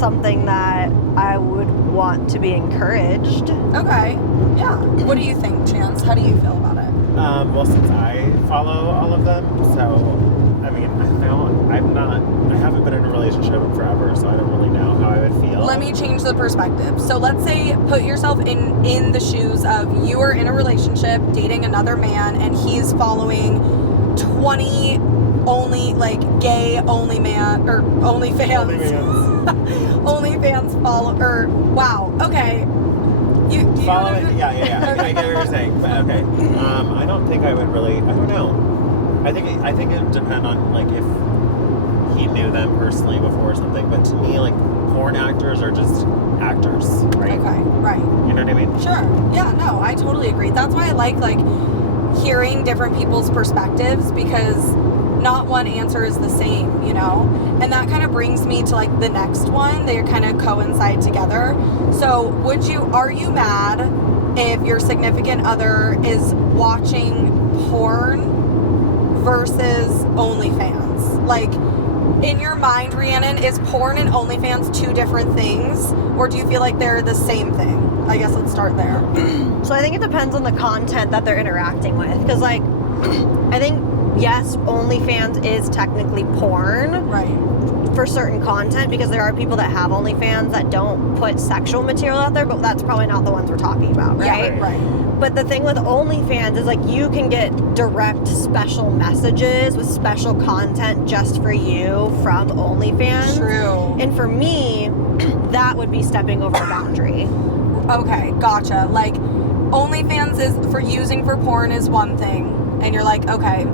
something that I would want to be encouraged. Okay. Yeah. What do you think, Chance? How do you feel about it? Well, since I follow all of them, so I mean, I haven't been in a relationship in forever, so I don't really know how I would feel. Let me change the perspective. So let's say, put yourself in the shoes of you are in a relationship, dating another man, and he's following 20 gay OnlyFans follow, wow, okay. Do you Following, yeah. I get what you're saying, but okay. I don't think I would really. I don't know. I think it would depend on like if he knew them personally before or something. But to me, like porn actors are just actors, right? Okay, right. You know what I mean? Sure. Yeah. No, I totally agree. That's why I like hearing different people's perspectives, because not one answer is the same, you know? And that kind of brings me to like the next one. They kind of coincide together. So are you mad if your significant other is watching porn versus OnlyFans? Like, in your mind, Rhiannon, is porn and OnlyFans two different things? Or do you feel like they're the same thing? I guess let's start there. So I think it depends on the content that they're interacting with. Because, like, I think, yes, OnlyFans is technically porn. Right. For certain content, because there are people that have OnlyFans that don't put sexual material out there, but that's probably not the ones we're talking about, right? Yeah, right. But the thing with OnlyFans is, like, you can get direct special messages with special content just for you from OnlyFans. True. And for me, that would be stepping over a boundary. Okay, gotcha. Like, OnlyFans is for using for porn is one thing, and you're like, okay,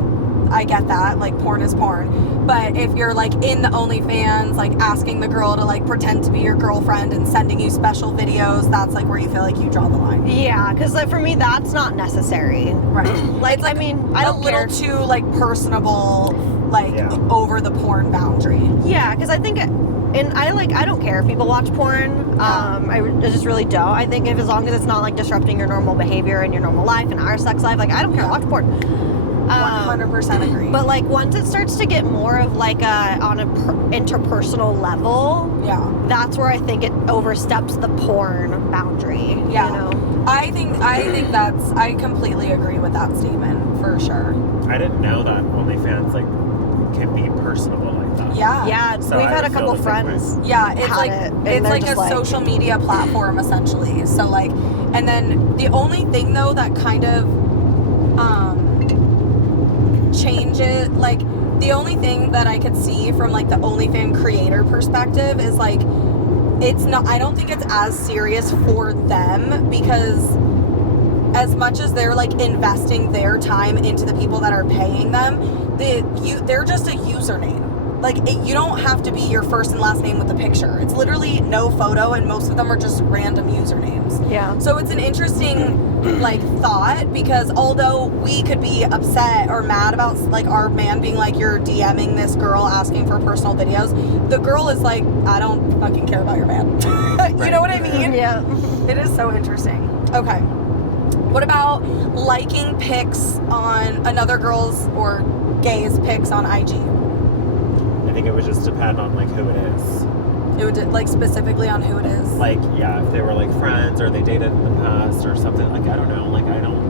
I get that. Like, porn is porn. But if you're like in the OnlyFans, like asking the girl to like pretend to be your girlfriend and sending you special videos, that's like where you feel like you draw the line. Yeah, because like for me, that's not necessary. Right. Like, I mean, I don't a little care. too like personable, like over the porn boundary. Yeah, because I think, and I don't care if people watch porn. I just really don't. I think if as long as it's not like disrupting your normal behavior and your normal life and our sex life, like I don't care to watch porn. 100% agree. But like once it starts to get more of like on a interpersonal level, yeah, that's where I think it oversteps the porn boundary. Yeah. You know? I think I completely agree with that statement for sure. I didn't know that OnlyFans like can be personable like that. Yeah. Yeah, So we've I had a feel couple the same friends. Yeah, it's had like it, and it's they're like a just like- social media platform essentially. So like, and then the only thing though that kind of changes, like the only thing that I could see from like the OnlyFans creator perspective is like, it's not, I don't think it's as serious for them, because as much as they're like investing their time into the people that are paying them, they're just a username. Like, you don't have to be your first and last name with the picture. It's literally no photo, and most of them are just random usernames. Yeah. So it's an interesting like thought, because although we could be upset or mad about like our man being like, you're DMing this girl asking for personal videos, the girl is like, I don't fucking care about your man. You know what I mean? Yeah. It is so interesting. Okay. What about liking pics on another girl's or gay's pics on IG? I think it would just depend on like who it is. It would like specifically on who it is. Like, yeah, if they were like friends or they dated in the past or something, like I don't know, like I don't.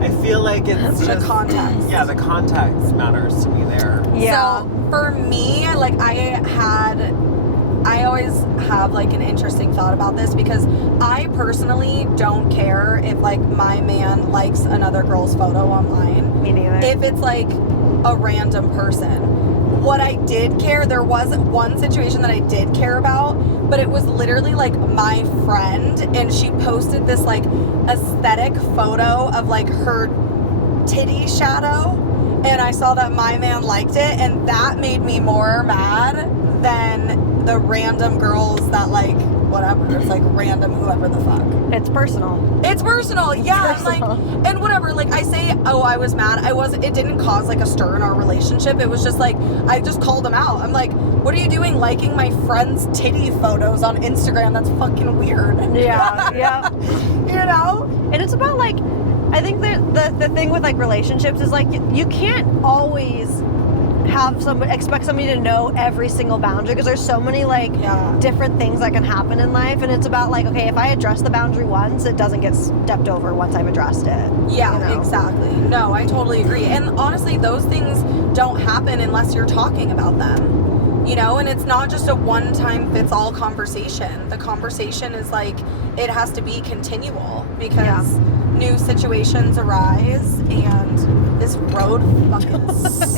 I feel like it's The just context. Yeah, the context matters to me there. Yeah. So for me, like I always have like an interesting thought about this because I personally don't care if like my man likes another girl's photo online. Me neither. If it's like a random person. What I did care, there was one situation that I did care about, but it was literally like my friend, and she posted this like aesthetic photo of like her titty shadow, and I saw that my man liked it, and that made me more mad than the random girls that like whatever. It's like random whoever the fuck. It's personal. It's personal, yeah. It's Like, personal. and whatever. Like, I say, oh, I was mad. It didn't cause like a stir in our relationship. It was just like I just called him out. I'm like, what are you doing, liking my friend's titty photos on Instagram? That's fucking weird. Yeah, yeah. You know? And it's about like, I think that the thing with like relationships is like you can't always expect somebody to know every single boundary because there's so many like Yeah. different things that can happen in life, and it's about like, okay, if I address the boundary once, it doesn't get stepped over once I've addressed it. Yeah, you know? exactly. No, I totally agree. And honestly, those things don't happen unless you're talking about them. You know, and it's not just a one-time fits all conversation. The conversation is like, it has to be continual because new situations arise, and this road fucking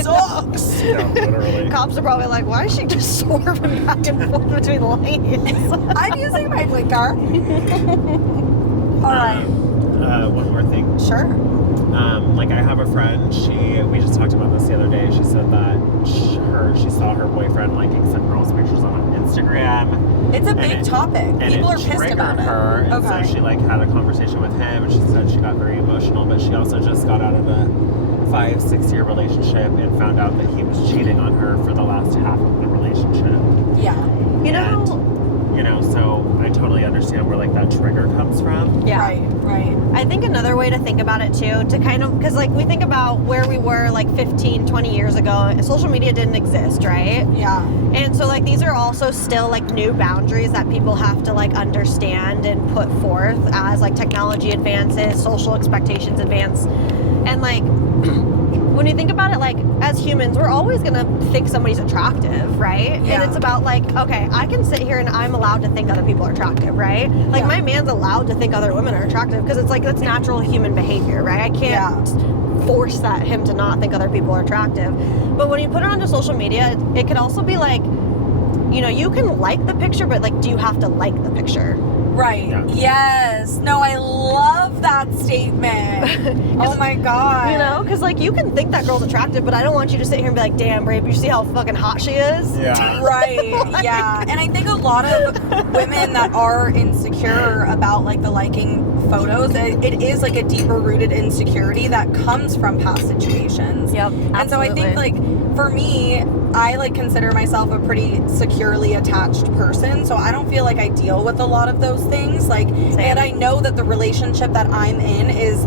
sucks. Yeah, literally. Cops are probably like, why is she just swerving back and forth between lanes? I'm using my blinker. All right. One more thing. Sure. Like I have a friend, we just talked about this the other day. She said that she saw her boyfriend liking some girls' pictures on Instagram. It's a And big topic. And People it are pissed triggered about it. her, and Okay. so she like had a conversation with him, and she said she got very emotional, but she also just got out of a 5-6 year relationship and found out that he was cheating on her for the last half of the relationship. Yeah. You know, And, you know, so I totally understand where like that trigger comes from. yeah. Right. Right. I think another way to think about it too, to kind of, because like we think about where we were like 15, 20 years ago, social media didn't exist, right? Yeah. And so like these are also still like new boundaries that people have to like understand and put forth as like technology advances, social expectations advance. And like when you think about it, like as humans, we're always gonna think somebody's attractive, right? Yeah. And it's about like, okay, I can sit here and I'm allowed to think other people are attractive, right? Like Yeah. my man's allowed to think other women are attractive because it's like that's natural human behavior, right? I can't force him to not think other people are attractive. But when you put it onto social media, it could also be like, you know, you can like the picture, but like, do you have to like the picture? Right. Yeah. Yes. No, I love that statement. Oh my god. You know, because like you can think that girl's attractive, but I don't want you to sit here and be like, damn, babe, you see how fucking hot she is? Yeah. Right. Yeah. And I think a lot of women that are insecure about like the liking photos, it is like a deeper rooted insecurity that comes from past situations. Yep. And so I think like for me, I like consider myself a pretty securely attached person, so I don't feel like I deal with a lot of those things. Like, and I know that the relationship that I'm in is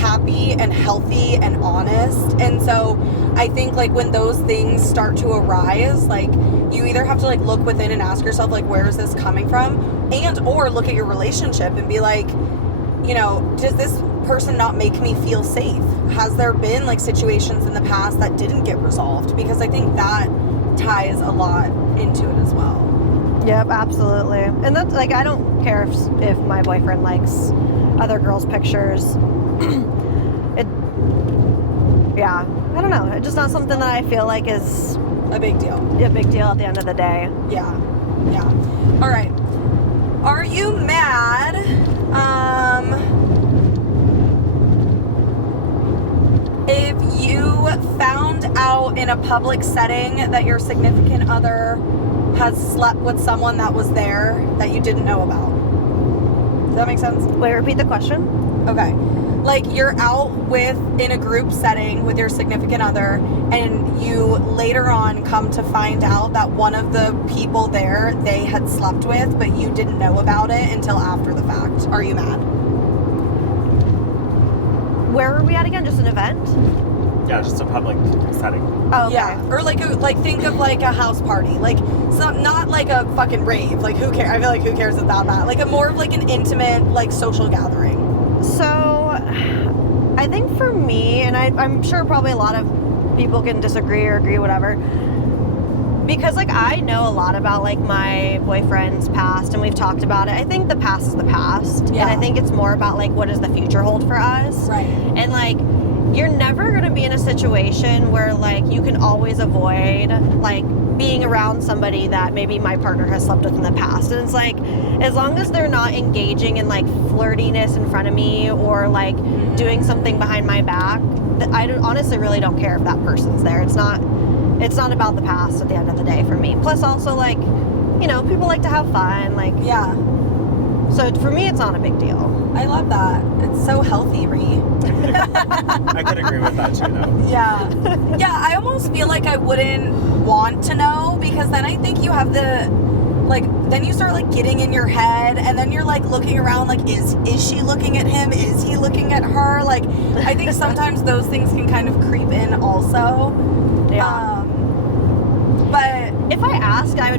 happy and healthy and honest. And so I think like when those things start to arise, like you either have to like look within and ask yourself like, where is this coming from? And or look at your relationship and be like, you know, does this person not make me feel safe? Has there been like situations in the past that didn't get resolved? Because I think that ties a lot into it as well. Yep, absolutely. And that's like, I don't care if my boyfriend likes other girls' pictures. Yeah, I don't know. It's just not something that I feel like is A big deal. a big deal at the end of the day. Yeah. Yeah. All right. Are you mad? If you found out in a public setting that your significant other has slept with someone that was there that you didn't know about. Does that make sense? Wait, repeat the question. Okay. Like you're out in a group setting with your significant other, and you later on come to find out that one of the people there they had slept with, but you didn't know about it until after the fact. Are you mad? Where were we at again? Just an event? Yeah, just a public setting. Oh, okay. Yeah. Or like think of like a house party. Like not like a fucking rave. Like who cares? I feel like who cares about that? Like a more of like an intimate like social gathering. So, I think for me, and I'm sure probably a lot of people can disagree or agree, whatever, because like I know a lot about like my boyfriend's past and we've talked about it. I think the past is the past. Yeah. And I think it's more about like what does the future hold for us. Right. And like you're never going to be in a situation where like you can always avoid like being around somebody that maybe my partner has slept with in the past. And it's like, as long as they're not engaging in like flirtiness in front of me or like doing something behind my back, honestly really don't care if that person's there. It's not about the past at the end of the day for me. Plus also like, you know, people like to have fun. Like, Yeah. so for me, it's not a big deal. I love that. It's so healthy, Ree. I could agree with that too, though. Yeah. Yeah, I almost feel like I wouldn't want to know because then I think you have the, like, then you start, like, getting in your head and then you're, like, looking around, like, is she looking at him? Is he looking at her? Like, I think sometimes those things can kind of creep in also. Yeah. But If I asked, I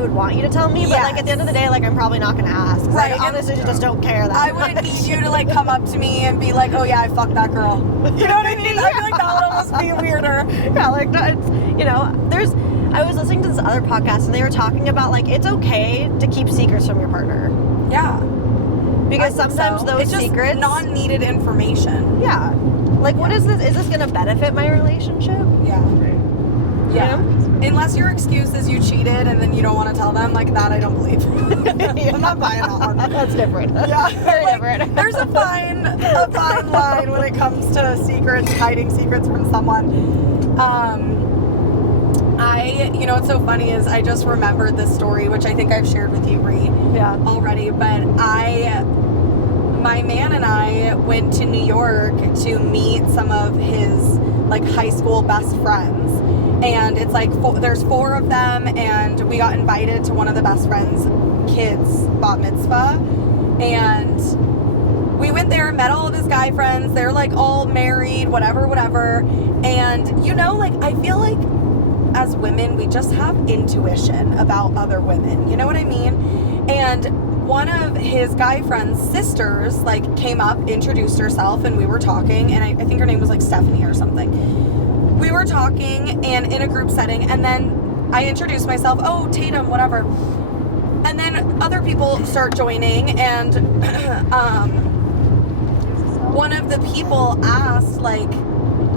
would want you to tell me, but like at the end of the day, like I'm probably not gonna ask. 'Cause Right, I honestly just don't care that I much. wouldn't need you to, like, come up to me and be like, oh, yeah, I fucked that girl. You know what I mean? I feel like that would almost be weirder. Yeah, like it's, you know, I was listening to this other podcast and they were talking about like it's okay to keep secrets from your partner Yeah. because I think sometimes so. those it's just secrets, non-needed information. yeah, like what is this? Is this gonna benefit my relationship? Yeah. Yeah. Unless your excuse is you cheated and then you don't want to tell them, like that I don't believe. I'm not buying that one. That's different. Yeah. Very Like, different. There's a fine line when it comes to secrets, hiding secrets from someone. You know what's so funny is I just remembered this story, which I think I've shared with you, Ree, Yeah. already, but my man and I went to New York to meet some of his like high school best friends. And it's like there's 4 of them, and we got invited to one of the best friends' kids' bat mitzvah. And we went there, met all of his guy friends. They're like all married, whatever. And you know, like I feel like as women, we just have intuition about other women. You know what I mean? And one of his guy friend's sisters like came up, introduced herself, and we were talking, and I think her name was like Stephanie or something. We were talking and in a group setting, and then I introduced myself, oh, Tatum, whatever. And then other people start joining, and one of the people asked, like,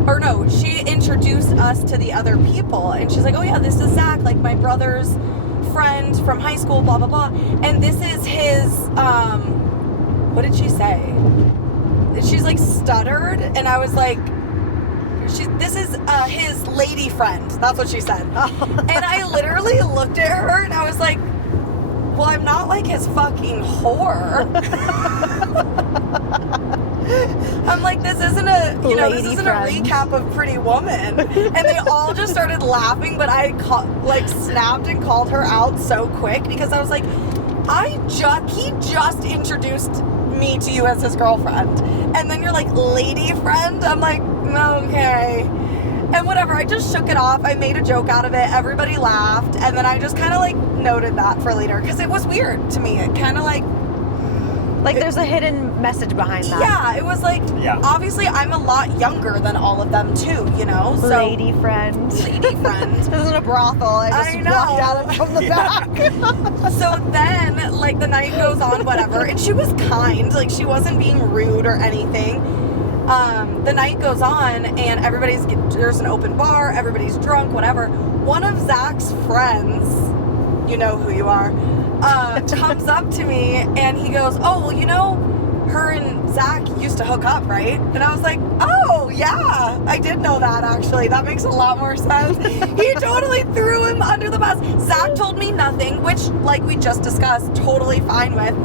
or no, she introduced us to the other people, and she's like, oh yeah, this is Zach, like my brother's friend from high school, blah, blah, blah. And this is his, what did she say? She's like stuttered, and I was like, this is his lady friend. That's what she said. And I literally looked at her and I was like, well, I'm not like his fucking whore. I'm like, this isn't a recap of Pretty Woman. And they all just started laughing, but I snapped and called her out so quick because I was like, he just introduced me to you as his girlfriend. And then you're like, lady friend? I'm like, okay. And whatever, I just shook it off. I made a joke out of it. Everybody laughed. And then I just kind of like noted that for later because it was weird to me. It kind of like there's a hidden message behind that. Yeah, it was like, obviously I'm a lot younger than all of them too, you know? So, lady friend. Lady friend. This isn't a brothel. I just walked out from the back. So then, like, the night goes on, whatever, and she was kind. Like, she wasn't being rude or anything. The night goes on, and there's an open bar, everybody's drunk, whatever. One of Zach's friends, you know who you are, comes up to me, and he goes, oh, well, you know, her and Zach used to hook up, right? And I was like, oh, yeah, I did know that, actually. That makes a lot more sense. He totally threw him under the bus. Zach told me nothing, which, like we just discussed, totally fine with.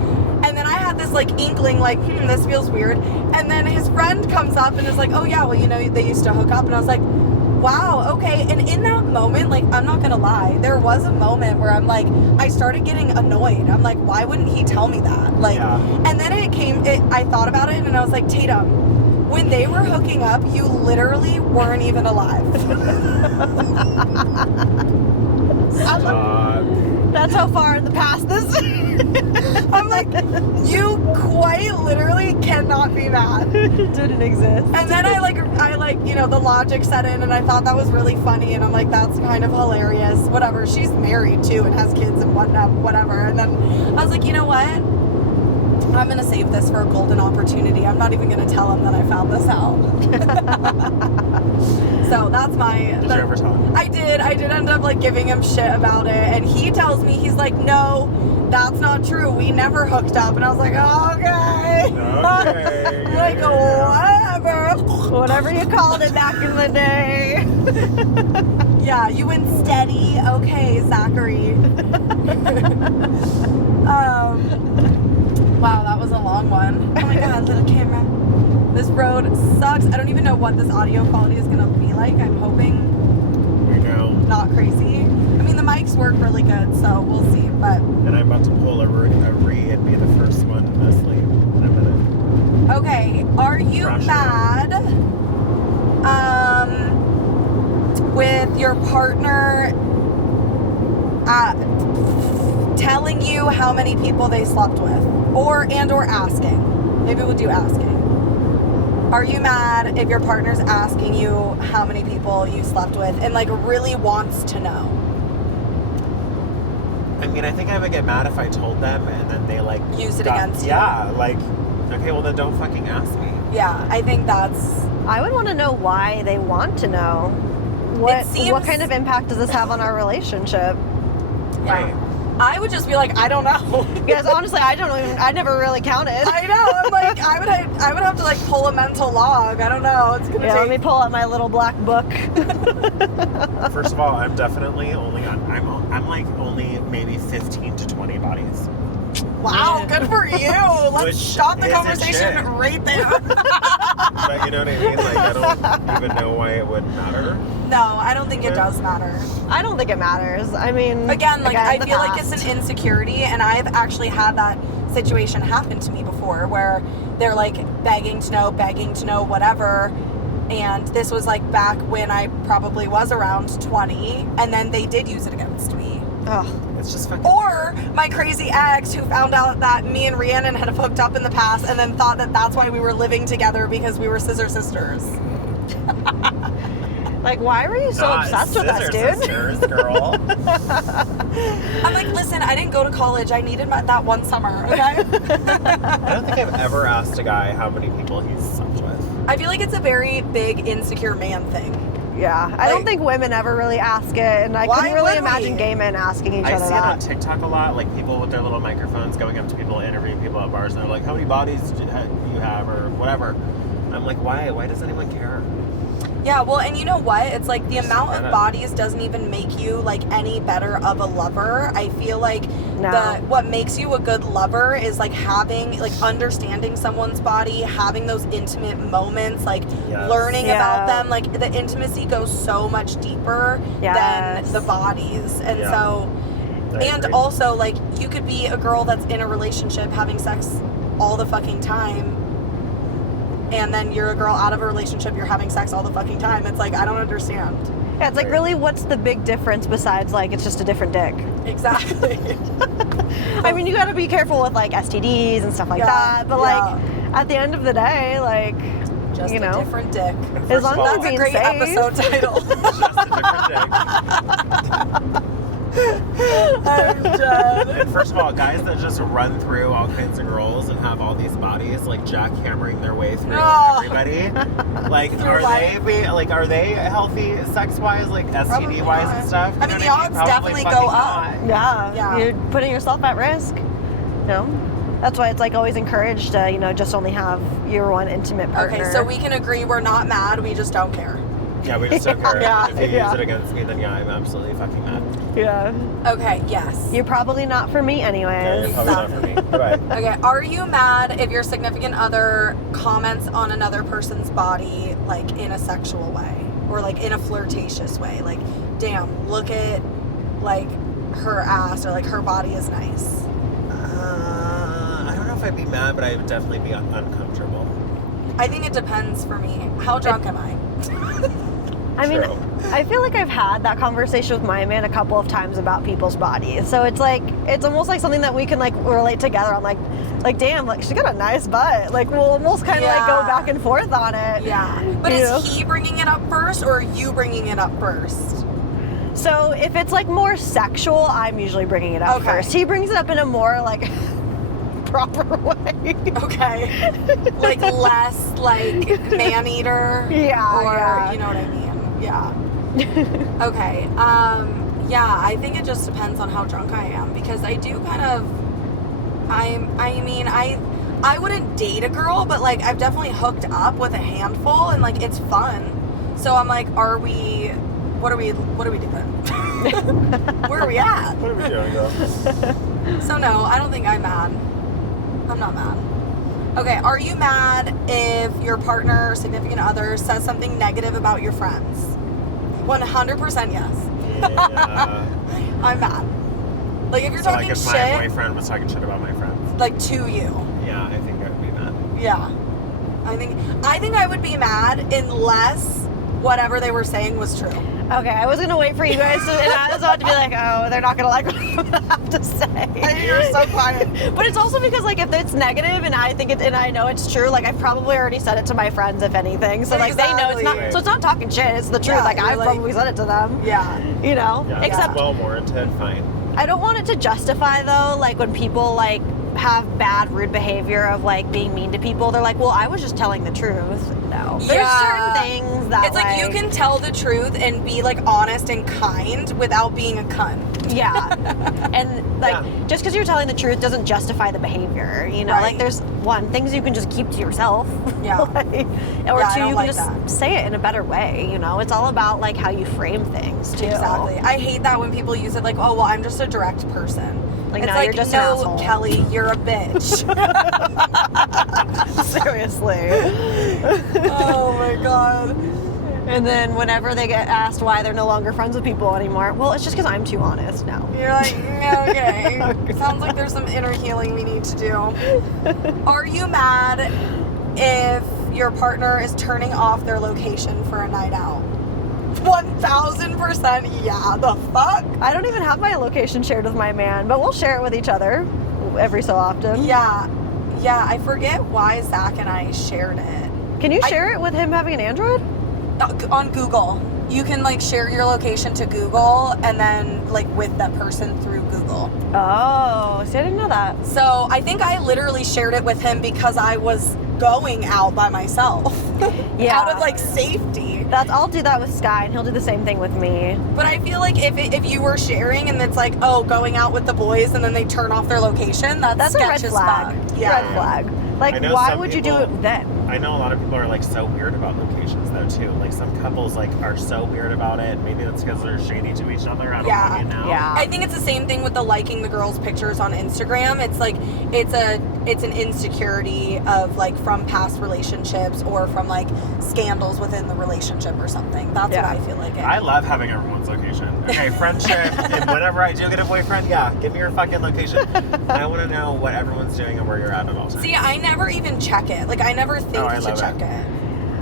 And then I had this, like, inkling, like, this feels weird. And then his friend comes up and is like, oh, yeah, well, you know, they used to hook up. And I was like, wow, okay. And in that moment, like, I'm not gonna lie, there was a moment where I'm like, I started getting annoyed. I'm like, why wouldn't he tell me that? Like, and then I thought about it, and I was like, Tatum, when they were hooking up, you literally weren't even alive. That's how far in the past this. I'm like, you quite literally cannot be mad. Didn't exist. And then I like, the logic set in, and I thought that was really funny, and I'm like, that's kind of hilarious. Whatever. She's married too and has kids and whatnot, whatever. And then I was like, you know what? I'm gonna save this for a golden opportunity. I'm not even gonna tell him that I found this out. So that's my. Did you ever tell him? I did end up like giving him shit about it, and he tells me, he's like, no, that's not true. We never hooked up, and I was like, okay. Okay. Like whatever. Whatever you called it back in the day. Yeah, you went steady. Okay, Zachary. Wow, that was a long one. Oh my god, little camera. This road sucks. I don't even know what this audio quality is gonna be like. I'm hoping I know. not crazy. I mean, the mics work really good, so we'll see. But And I'm about to pull a re and be the first one to sleep in a minute. okay, are you Pressure. mad with your partner telling you how many people they slept with, or asking? Maybe we'll do asking. Are you mad if your partner's asking you how many people you slept with and like really wants to know? I mean, I think I would get mad if I told them and then they like Use it against you. Yeah, like, okay, well then don't fucking ask me. Yeah, I think that's. I would want to know why they want to know. What seems- kind of impact does this have on our relationship? Yeah. Right. I would just be like, I don't know. Because honestly, I never really counted. I know. I'm like, I would have to like pull a mental log. I don't know. It's gonna Yeah, let me take. pull out my little black book. First of all, I'm definitely only on. I'm like only maybe 15 to 20 bodies. Wow, good for you. Let's Which stop the isn't conversation shit. right there. But you know what I mean? Like, I don't even know why it would matter. No, I don't think it does matter. I don't think it matters. I mean, Again, like I the feel like it's past. an insecurity, and I've actually had that situation happen to me before where they're like begging to know, whatever. And this was like back when I probably was around 20, and then they did use it against me. Ugh. It's just fucking. Or my crazy ex who found out that me and Rhiannon had hooked up in the past and then thought that that's why we were living together because we were scissor sisters. Like, why were you so Not obsessed with us, scissor dude? sisters, girl. I'm like, listen, I didn't go to college. I needed that one summer, okay? I don't think I've ever asked a guy how many people he's slept with. I feel like it's a very big insecure man thing. Yeah, I don't Like- think women ever really ask it, and I Why couldn't really would we? imagine gay men asking each I other see it on that. TikTok a lot, like people with their little microphones going up to people, interviewing people at bars, and they're like, how many bodies do you have, or whatever. I'm like, why? Why does anyone care? Yeah, well, and you know what? It's like the Just amount forget of it. bodies doesn't even make you like any better of a lover. I feel like No. what makes you a good lover is like having like understanding someone's body, having those intimate moments, like Yes. learning Yeah. about them. Like the intimacy goes so much deeper Yes. than the bodies. And Yeah. so I and agree. also like you could be a girl that's in a relationship having sex all the fucking time, and then you're a girl out of a relationship, you're having sex all the fucking time. It's like, I don't understand. Yeah, it's like, really, what's the big difference besides, like, it's just a different dick? Exactly. I mean, you gotta be careful with, like, STDs and stuff like Yeah, that, but, yeah. like, at the end of the day, like, Just you a know, different dick. And as first long of as all, That's a being great safe. episode title. just a different dick. I'm dead. And first of all, guys that just run through all kinds of girls and have all these bodies, like jackhammering their way through Oh. everybody, like Through are life. they healthy sex wise, like Probably STD wise not. and stuff? I You mean, know the what odds Probably definitely fucking go up. not. yeah, Yeah. you're putting yourself at risk. No? That's why it's, like, always encouraged to, you know, just only have your one intimate partner. Okay, so we can agree we're not mad, we just don't care. Yeah, we just don't care. Yeah, If you yeah. use it against me, then yeah, I'm absolutely fucking mad. Yeah. Okay, yes. You're probably not for me Yeah, anyways. you're probably not for me. Bye-bye. Okay, are you mad if your significant other comments on another person's body, like, in a sexual way? Or, like, in a flirtatious way? Like, damn, look at, like, her ass, or, like, her body is nice. I don't know if I'd be mad, but I would definitely be uncomfortable. I think it depends for me. How drunk am I? I mean, True. I feel like I've had that conversation with my man a couple of times about people's bodies. So it's like, it's almost like something that we can like relate together on. Like damn, like she's got a nice butt. Like we'll almost kind of like go Yeah. back and forth on it. Yeah. But You is know? he bringing it up first or are you bringing it up first? So if it's like more sexual, I'm usually bringing it up Okay. first. He brings it up in a more like proper way. Okay. Like less like man eater. Yeah, Or yeah. you know what I mean? Yeah. Okay. Yeah, I think it just depends on how drunk I am because I do kind of I wouldn't date a girl, but like I've definitely hooked up with a handful and like it's fun. So I'm like, what are we doing? Where are we at? What are we doing, though? So no, I don't think I'm mad. I'm not mad. Okay, are you mad if your partner or significant other says something negative about your friends? 100% yes. Yeah. I'm mad. Like if you're So, talking like, if shit, my boyfriend was talking shit about my friends, like to you. yeah, I think I would be mad. Yeah. I think I would be mad unless whatever they were saying was true. Okay, I was gonna wait for you guys to, and I was about to be like, oh, they're not gonna like what I'm gonna have to say. You're so quiet. But it's also because like if it's negative and I think it and I know it's true, like I've probably already said it to my friends if anything. So like they know it's not. Exactly. So it's not talking shit. It's the truth. Yeah, like you're I've like- probably said it to them. Yeah. You know. Yeah, Except it's well warranted, fine. I don't want it to justify though. Like when people like have bad rude behavior of like being mean to people, they're like, well, I was just telling the truth. No. There's Yeah. certain things that It's like you can tell the truth and be like honest and kind without being a cunt. Yeah. And like Yeah. just because you're telling the truth doesn't justify the behavior. You know, Right. like there's things you can just keep to yourself. Yeah. Like, or Yeah, I two, don't you like can just that. say it in a better way. You know, it's all about like how you frame things too. Exactly. I hate that when people use it like, oh, well, I'm just a direct person. Like, it's no, you're just an no, asshole. Kelly, you're a bitch. Seriously. Oh my god. And then whenever they get asked why they're no longer friends with people anymore, well, it's just because I'm too honest now. You're like, yeah, okay. Sounds like there's some inner healing we need to do. Are you mad if your partner is turning off their location for a night out? 1000% yeah. The fuck? I don't even have my location shared with my man, but we'll share it with each other every so often. Yeah. Yeah, I forget why Zach and I shared it. Can you share it with him having an Android? On Google. You can like share your location to Google and then like with that person through Google. Oh, see, I didn't know that. So I think I literally shared it with him because I was going out by myself. Yeah. Out of like safety. I'll do that with Sky, and he'll do the same thing with me. But I feel like if you were sharing and it's like, oh, going out with the boys and then they turn off their location, That's a sketch red as flag. fuck. Yeah. Red flag. Like, I know why some would you do people- it then? I know a lot of people are like so weird about locations though too. Like some couples like are so weird about it. Maybe that's because they're shady to each other. I don't Yeah. fucking know. Yeah. I think it's the same thing with the liking the girls' pictures on Instagram. It's like it's an insecurity of like from past relationships or from like scandals within the relationship or something. That's Yeah. what I feel like. I love having everyone's location. Okay, friendship. And whenever I do get a boyfriend, yeah, give me your fucking location. And I want to know what everyone's doing and where you're at all times. See, I never even check it. Like I never think Oh, I to love check it.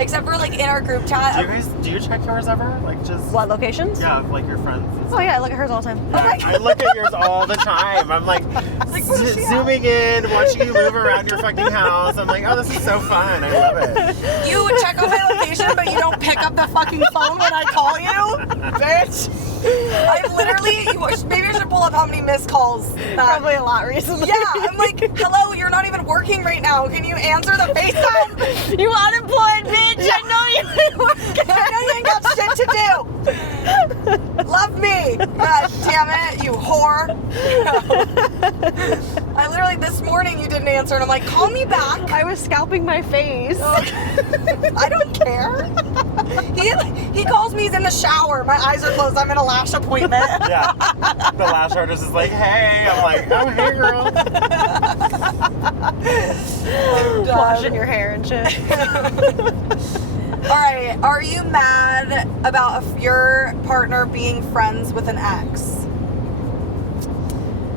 Except for like in our group chat. do you check yours ever? Like just What locations? yeah, like your friends. And Oh stuff? yeah, I look at hers all the time. Yeah, I look at yours all the time. I'm like, Like, where's she at? zooming in, watching you move around your fucking house. I'm like, oh, this is so fun. I love it. You check out my location, but you don't pick up the fucking phone when I call you, bitch. I've literally, maybe I should pull up how many missed calls. Probably a lot recently. Yeah, I'm like, hello, you're not even working right now. Can you answer the FaceTime? You unemployed bitch. I know you ain't working. I know you ain't got shit to do. Love me. God damn it, you whore. I literally, this morning you didn't answer, and I'm like, call me back. I was scalping my face. I don't care. He calls me, he's in the shower. My eyes are closed. I'm in a lash appointment. Yeah. The lash artist is like, hey. I'm like, oh, hey, girl. Washing your hair and shit. All right. Are you mad about your partner being friends with an ex?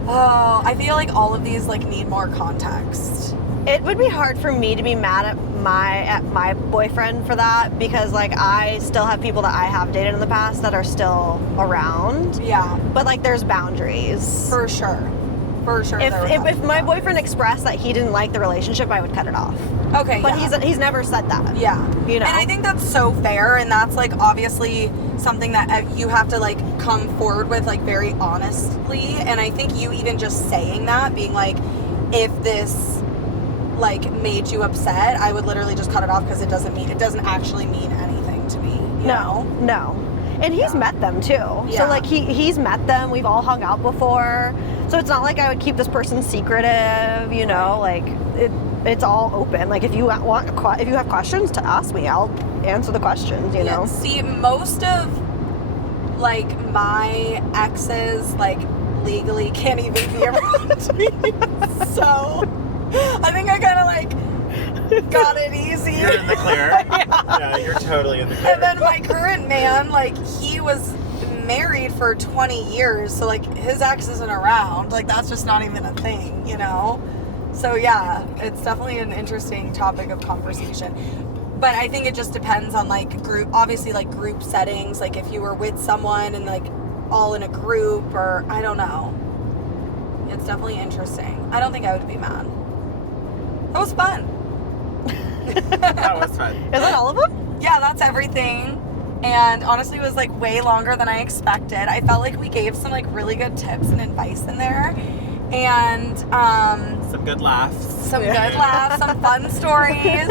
Oh, I feel like all of these like need more context. It would be hard for me to be mad at my boyfriend for that because like I still have people that I have dated in the past that are still around. Yeah, But like there's boundaries. for sure. For sure. If there would have if to be my boundaries. boyfriend expressed that he didn't like the relationship, I would cut it off. Okay, But yeah. he's never said that. Yeah. You know. And I think that's so fair, and that's like obviously something that you have to like come forward with like very honestly. And I think you even just saying that, being like, if this like made you upset, I would literally just cut it off because it doesn't actually mean anything to me. You know? No. And he's met them too. Yeah. So like he's met them. We've all hung out before. So it's not like I would keep this person secretive, you know, like it's all open. Like if you have questions to ask me, I'll answer the questions, you know. See, most of like my exes like legally can't even be around me. So I think I kind of like got it easy. You're in the clear. Yeah, you're totally in the clear. And then my current man, like, he was married for 20 years, so like his ex isn't around. Like, that's just not even a thing, you know? So yeah, it's definitely an interesting topic of conversation. But I think it just depends on like obviously like group settings, like if you were with someone and like all in a group, or I don't know. It's definitely interesting. I don't think I would be mad. That was fun. That was fun. Is that all of them? Yeah, that's everything. And honestly, it was like way longer than I expected. I felt like we gave some like really good tips and advice in there. And Some good laughs. some good laughs, some fun stories.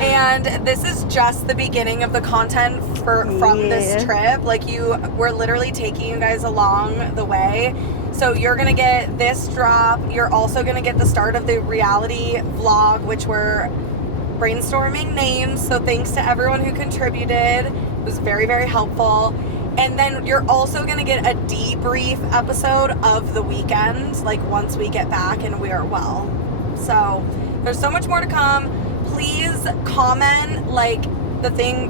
And this is just the beginning of the content from this trip. Like we're literally taking you guys along the way. So you're gonna get this drop. You're also gonna get the start of the reality vlog, which we're brainstorming names. So thanks to everyone who contributed. It was very, very helpful. And then you're also gonna get a debrief episode of the weekend, like once we get back and we are well. So there's so much more to come. Please comment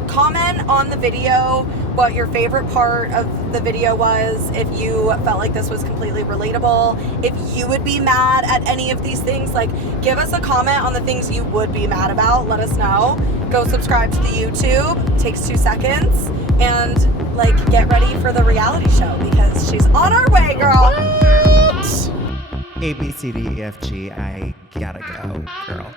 comment on the video what your favorite part of the video was, if you felt like this was completely relatable, if you would be mad at any of these things. Like, give us a comment on the things you would be mad about. Let us know. Go subscribe to the YouTube. Takes 2 seconds. And like, get ready for the reality show because she's on our way, girl. A, B, C, D, E, F, G, I gotta go, girl.